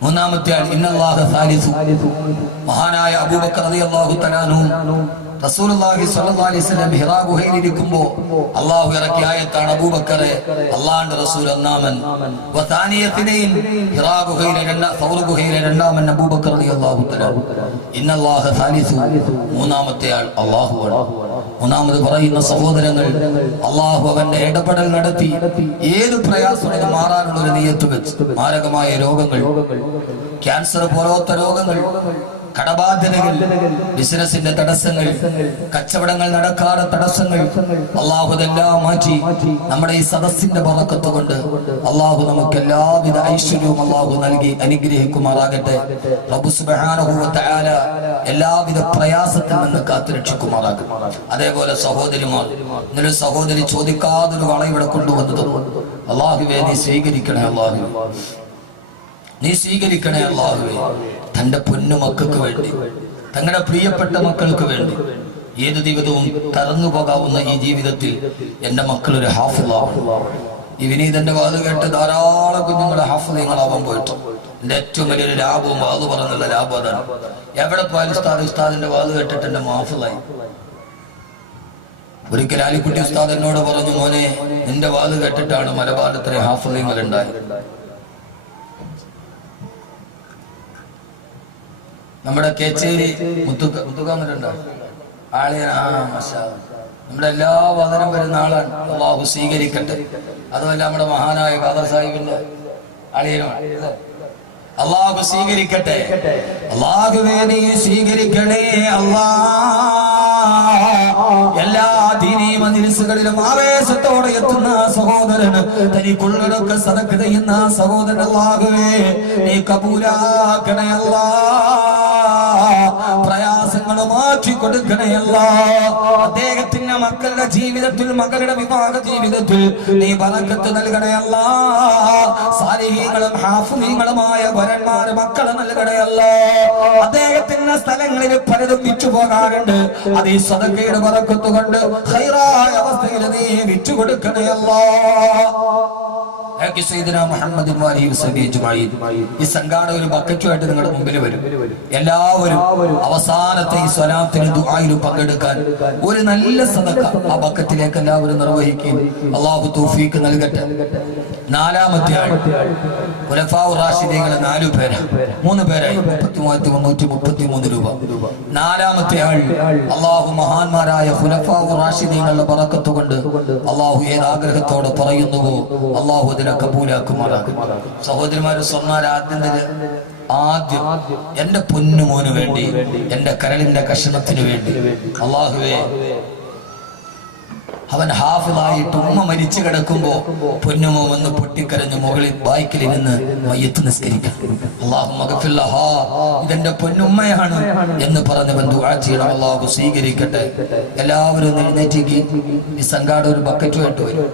മൂന്നാമത്തെ ആൾ ഇന്നല്ലാഹ സാലിസു. മഹാനായ അബൂബക്കർ റളിയല്ലാഹു തആല അൻഹു റസൂലുള്ളാഹി സ്വല്ലല്ലാഹു അലൈഹി വസല്ലം ഹിറാ ഗുഹയിൽ ഇരിക്കുമ്പോൾ അല്ലാഹു ഇറക്കിയ ആയത്താണ് അബൂബക്കറെ അല്ലാഹുവിന്റെ റസൂൽ ഒന്നാമൻ. വസാനിയത്തിനെയും ഹിറാ ഗുഹയിലെ സൗർ ഗുഹയിലെ രണ്ടാമൻ അബൂബക്കർ റളിയല്ലാഹു തആല. ഇന്നല്ലാഹ സാലിസു, മൂന്നാമത്തെ ആൾ അല്ലാഹുവാണ്. മൂന്നാമത് പറയുന്ന സഹോദരങ്ങൾ, അല്ലാഹു അവന്റെ ഇടപെടൽ നടത്തി ഏത് പ്രയാസവും മാറാനുള്ള ഒരു നിയത്ത് വെച്ച് മാരകമായ രോഗങ്ങൾ, ക്യാൻസർ പോലത്തെ രോഗങ്ങൾ, കടബാധ്യതകൾ, ബിസിനസിന്റെ തടസ്സങ്ങൾ, കച്ചവടങ്ങൾ നടക്കാതെ തടസ്സങ്ങൾ അല്ലാഹു ഇതെല്ലാം മാറ്റി നമ്മുടെ ഈ സദസ്സിന്റെ ബറക്കത്ത് കൊണ്ട് അല്ലാഹു നമുക്ക് എല്ലാവിധ ഐശ്വര്യവും അല്ലാഹു നൽകി അനുഗ്രഹിക്കുമാറാകട്ടെ. റബ്ബ് സുബ്ഹാനഹു വ തആല എല്ലാവിധ പ്രയാസത്തിൽ നിന്ന് കാത്തുരക്ഷിക്കുമാറാകട്ടെ. അതേപോലെ സഹോദരിമാർ, ഇന്നൊരു സഹോദരി ചോദിക്കാതൊരു വള ഇവിടെ കൊണ്ടുവന്നു തന്നു. അല്ലാഹുവേ നീ സ്വീകരിക്കണേ അല്ലാഹുവേ, നീ സ്വീകരിക്കണേ അല്ലാഹുവേ. തന്റെ പൊന്നു മക്കൾക്ക് വേണ്ടി, തങ്ങളുടെ പ്രിയപ്പെട്ട മക്കൾക്ക് വേണ്ടി ഏത് ജീവിതവും തറന്നു പോകാവുന്ന ഈ ജീവിതത്തിൽ എന്റെ മക്കൾ ഒരു ഹാഫിളാണ്. ഈ വിനീതന്റെ വാത് കേട്ട് ധാരാളം കുഞ്ഞുങ്ങളുടെ ഹാഫിളീങ്ങളാവാൻ പോയിട്ടു. എന്റെ ഏറ്റവും വലിയൊരു ലാഭവും വാത് പറഞ്ഞുള്ള ലാഭം അതാണ്. എവിടെ പോയാലും ഉസ്താദിന്റെ വാത് കേട്ടിട്ട് എന്റെ ഹാഫിളായി. ഒരിക്കൽ ആലിക്കുട്ടി ഉസ്താദ് എന്നോട് പറഞ്ഞു, മോനെ നിന്റെ വാത് കേട്ടിട്ടാണ് മലബാറിൽ ഹാഫിളീങ്ങൾ ഉണ്ടായത്. നമ്മുടെ കേച്ചേരി മുത്തുകാന്നിട്ടുണ്ട് ആളിയ നമ്മുടെ എല്ലാ വാദനം വരുന്ന ആളാണ്. അല്ലാഹു സ്വീകരിക്കട്ടെ. അതുമല്ല നമ്മുടെ മഹാനായ ഖാദർ സാഹിബിന്റെ ആളിയനുമാണ്. അല്ലാഹു സ്വീകരിക്കട്ടെ. അല്ലാഹുവേ നീ സ്വീകരിക്കണേ അല്ലാഹ്. എല്ലാ ദീനീ മജ്‌ലിസുകളിലും ആവേശത്തോടെ എത്തുന്ന സഹോദരന്, തനിക്കുള്ളതൊക്കെ സദഖ ചെയ്യുന്ന സഹോദരൻ അല്ലാഹുവേ നീ കബൂലാക്കണേ അല്ലാഹ്. പ്രയാസങ്ങൾ പ്രയാസങ്ങളും മാറ്റി കൊടുക്കണയല്ല. അദ്ദേഹത്തിന്റെ മക്കളുടെ ജീവിതത്തിൽ, മകളുടെ വിവാഹ ജീവിതത്തിൽ നീ ബറക്കത്ത് നൽകണയല്ല. സാലിഹീങ്ങളും ഹാഫിളീങ്ങളുമായ വരന്മാര് മക്കളെ നൽകണയല്ല. അദ്ദേഹത്തിന്റെ സ്ഥലങ്ങളിൽ പലതും വിറ്റു പോകാറുണ്ട്. അത് ഈ സദഖയുടെ ബറക്കത്ത് കൊണ്ട് ഖൈറായ അവസ്ഥയിൽ നീ വിറ്റു കൊടുക്കണയല്ല. ഈ സംഘാടക ഒരു ബക്കറ്റുമായിട്ട് നിങ്ങളുടെ മുമ്പിൽ വരും. എല്ലാവരും അവസാനത്തെ ഈ സ്വലാത്തിന് ദുആയിലും പങ്കെടുക്കാൻ ഒരു നല്ല സദഖ ആ ബക്കറ്റിലേക്ക് എല്ലാവരും നിർവഹിക്കും. അല്ലാഹു തൗഫീഖ് നൽകട്ടെ. നാലാമത്തെ ആൾ ഖുലഫാഉർ റാഷിദീങ്ങൾ 4 പേരാണ്, 3 പേരായി 33,333 രൂപ. നാലാമത്തെ ആൾ അല്ലാഹു മഹാന്മാരായ ഖുലഫാഉർ റാഷിദീങ്ങളുടെ ബറക്കത്ത് കൊണ്ട് അല്ലാഹു ഏത് ആഗ്രഹത്തോടെ പറയുന്നുവോ അല്ലാഹു അതിനെ കബൂലാക്കുമാറാകും. സഹോദരിമാരെ, സ്വർണ്ണാൽ ആദ്യം എന്റെ പൊന്നുമോന് വേണ്ടി, എന്റെ കരളിന്റെ കഷണത്തിന് വേണ്ടി അല്ലാഹുവേ, അവൻ ഹാഫിളായിട്ട് ഉമ്മ മരിച്ചു കിടക്കുമ്പോ പൊന്നുമോ വന്ന് പൊട്ടിക്കരഞ്ഞ് മുകളിൽ ബൈക്കിൽ നിന്ന് മയ്യത്ത് നിസ്കരിക്കാം. അല്ലാഹു മഗ്ഫിർ ലഹാ, ഇതെന്റെ പൊന്നുമ്മയാണ് എന്ന് പറഞ്ഞവൻ ദുആ ചെയ്യണം. അല്ലാഹു സ്വീകരിക്കട്ടെ. എല്ലാവരും എഴുന്നേറ്റേക്ക്. ഈ സംഘാടക ഒരു ബക്കറ്റുമായിട്ട് വരും.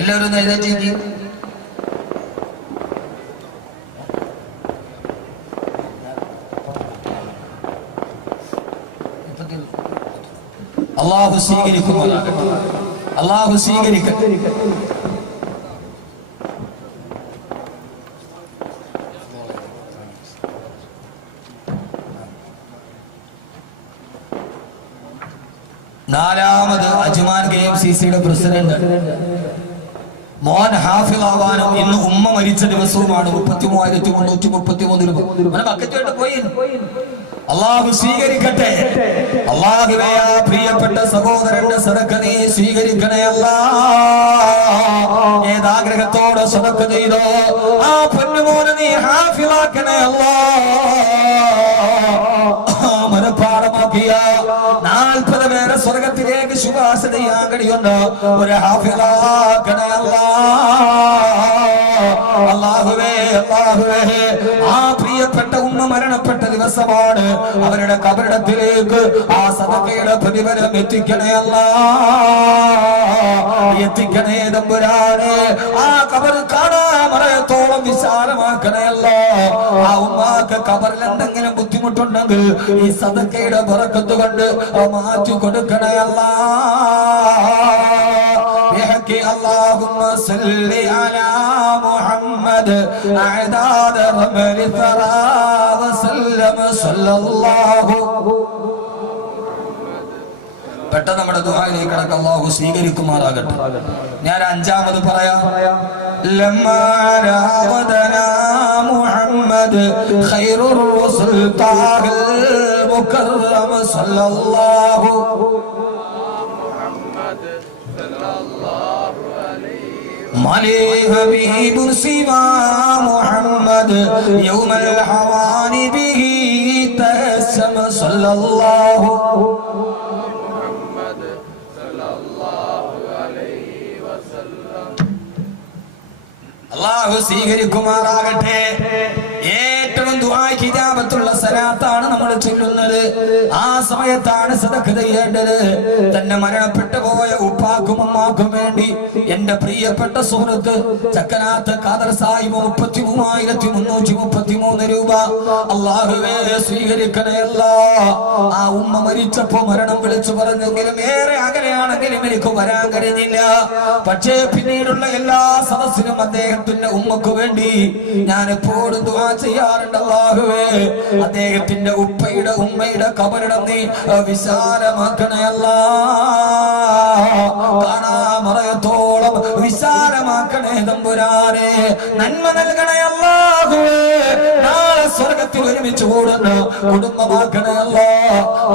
എല്ലാവരും എഴുന്നേറ്റേക്ക്. അല്ലാഹു സ്വീകരിക്കുമാറാകട്ടെ. അല്ലാഹു സ്വീകരിക്കട്ടെ. നാലാമത് അജ്മാൻ KMCCയുടെ പ്രസിഡന്റ് മോൻ ഹാഫിളാവാനും ഇന്ന് ഉമ്മ മരിച്ച ദിവസവുമാണ്. 33,333 രൂപ ബക്കറ്റുമായിട്ട് പോയി. അല്ലാഹു സ്വീകരിക്കട്ടെ. അല്ലാഹുവേ, ആ പ്രിയപ്പെട്ട സഹോദരന്റെ സദഖ നീ സ്വീകരിക്കണേ അല്ലാ. ഏതാഗ്രഹത്തോടെ സദഖ ചെയ്തോ ആ പൊന്നുമോനെ നീ ഹാഫിളാക്കണേ അല്ലാ. മനപ്പാടമാക്കിയ 40 പേരെ സ്വർഗത്തിലേക്ക് ശുപാർശ ചെയ്യാൻ കഴിയുന്ന ഒരു ഹാഫിളാക്കണേ അല്ലാ. അല്ലാഹുവേ, അല്ലാഹുവേ, ആ പ്രിയപ്പെട്ട ഉമ്മ മരണപ്പെട്ട ദിവസമാണ്. അവരുടെ കബറിടത്തിലേക്ക് ആ സദഖയുടെ പ്രതിഫലം എത്തിക്കണേ അല്ലാ. എത്തിക്കണേ തമ്പുരാനെ. ആ കബർ കാണാമറയത്തോളം വിശാലമാക്കണേ അല്ലാ. ആ ഉമ്മാക്ക് കബറിൽ എന്തെങ്കിലും ബുദ്ധിമുട്ടുണ്ടെങ്കിൽ ഈ സദഖയുടെ ബറക്കത്ത് കൊണ്ട് മാറ്റി കൊടുക്കണേ അല്ലാ. اللهم صل على محمد أعداد رمل ثرى وسلم صلى الله. പെട്ടെന്ന് നമ്മുടെ ദുആയിലേക്ക് കടക്കാം. അല്ലാഹു സ്വീകരിക്കുമാറാകട്ടെ. ഞാൻ അഞ്ചാമത് പറയാം. ലമ്മാ രാവദനാ മുഹമ്മദ് ഖൈറുർ റസൂൽ താഹിൽ മുകറം സല്ലല്ലാഹു മലേ ഹബീബുൻ സിവാ മുഹമ്മദ് യൗമൽ ഹവാനി ബിഹി തഹസ്സം സല്ലല്ലാഹു മുഹമ്മദ് സല്ലല്ലാഹു അലൈഹി വസല്ലം. അല്ലാഹു സ്വീകരിക്കുമാറാകട്ടെ. ഏറ്റവും ദുആയ്ക്ക് ഇജാബത്തുള്ള സലാത്താണ് നമ്മൾ ചൊല്ലുന്നത്. ആ സമയത്താണ് സദഖ ചെയ്യേണ്ടത്. തന്നെ മരണപ്പെട്ടു പോയ ഉപ്പാക്കും ഉമ്മാക്കും വേണ്ടി എന്റെ പ്രിയപ്പെട്ട സുഹൃത്ത് ചക്കനാത്ത് ഖാദർ സാഹിബ് 33,333 രൂപ അല്ലാഹുവേ സ്വീകരിക്കണേ അല്ലാ. ആ ഉമ്മ മരിച്ചപ്പോ മരണം വിളിച്ചു പറഞ്ഞെങ്കിലും ഏറെ അകലെയാണെങ്കിലും എനിക്ക് വരാൻ കഴിഞ്ഞില്ല. പക്ഷേ പിന്നീടുള്ള എല്ലാ സദസ്സിലും അദ്ദേഹത്തിന്റെ ഉമ്മക്ക് വേണ്ടി ഞാൻ എപ്പോഴും ദുആ ചെയ്യാറുണ്ട്. അല്ലാഹുവേ, അദ്ദേഹത്തിന്റെ ഉപ്പയുടെ ഉമ്മയുടെ കബറിടം നീ വിശാലമാക്കണേ അല്ലാ. കാണാമറയത്തോളം വിശാലമാക്കണേ തമ്പുരാനെ. നന്മ നൽകണേ അല്ലാഹുവേ. നാളെ സ്വർഗത്തിൽ ഒരുമിച്ച് കൂടുന്ന കുടുംബമാക്കണേ അല്ലാ.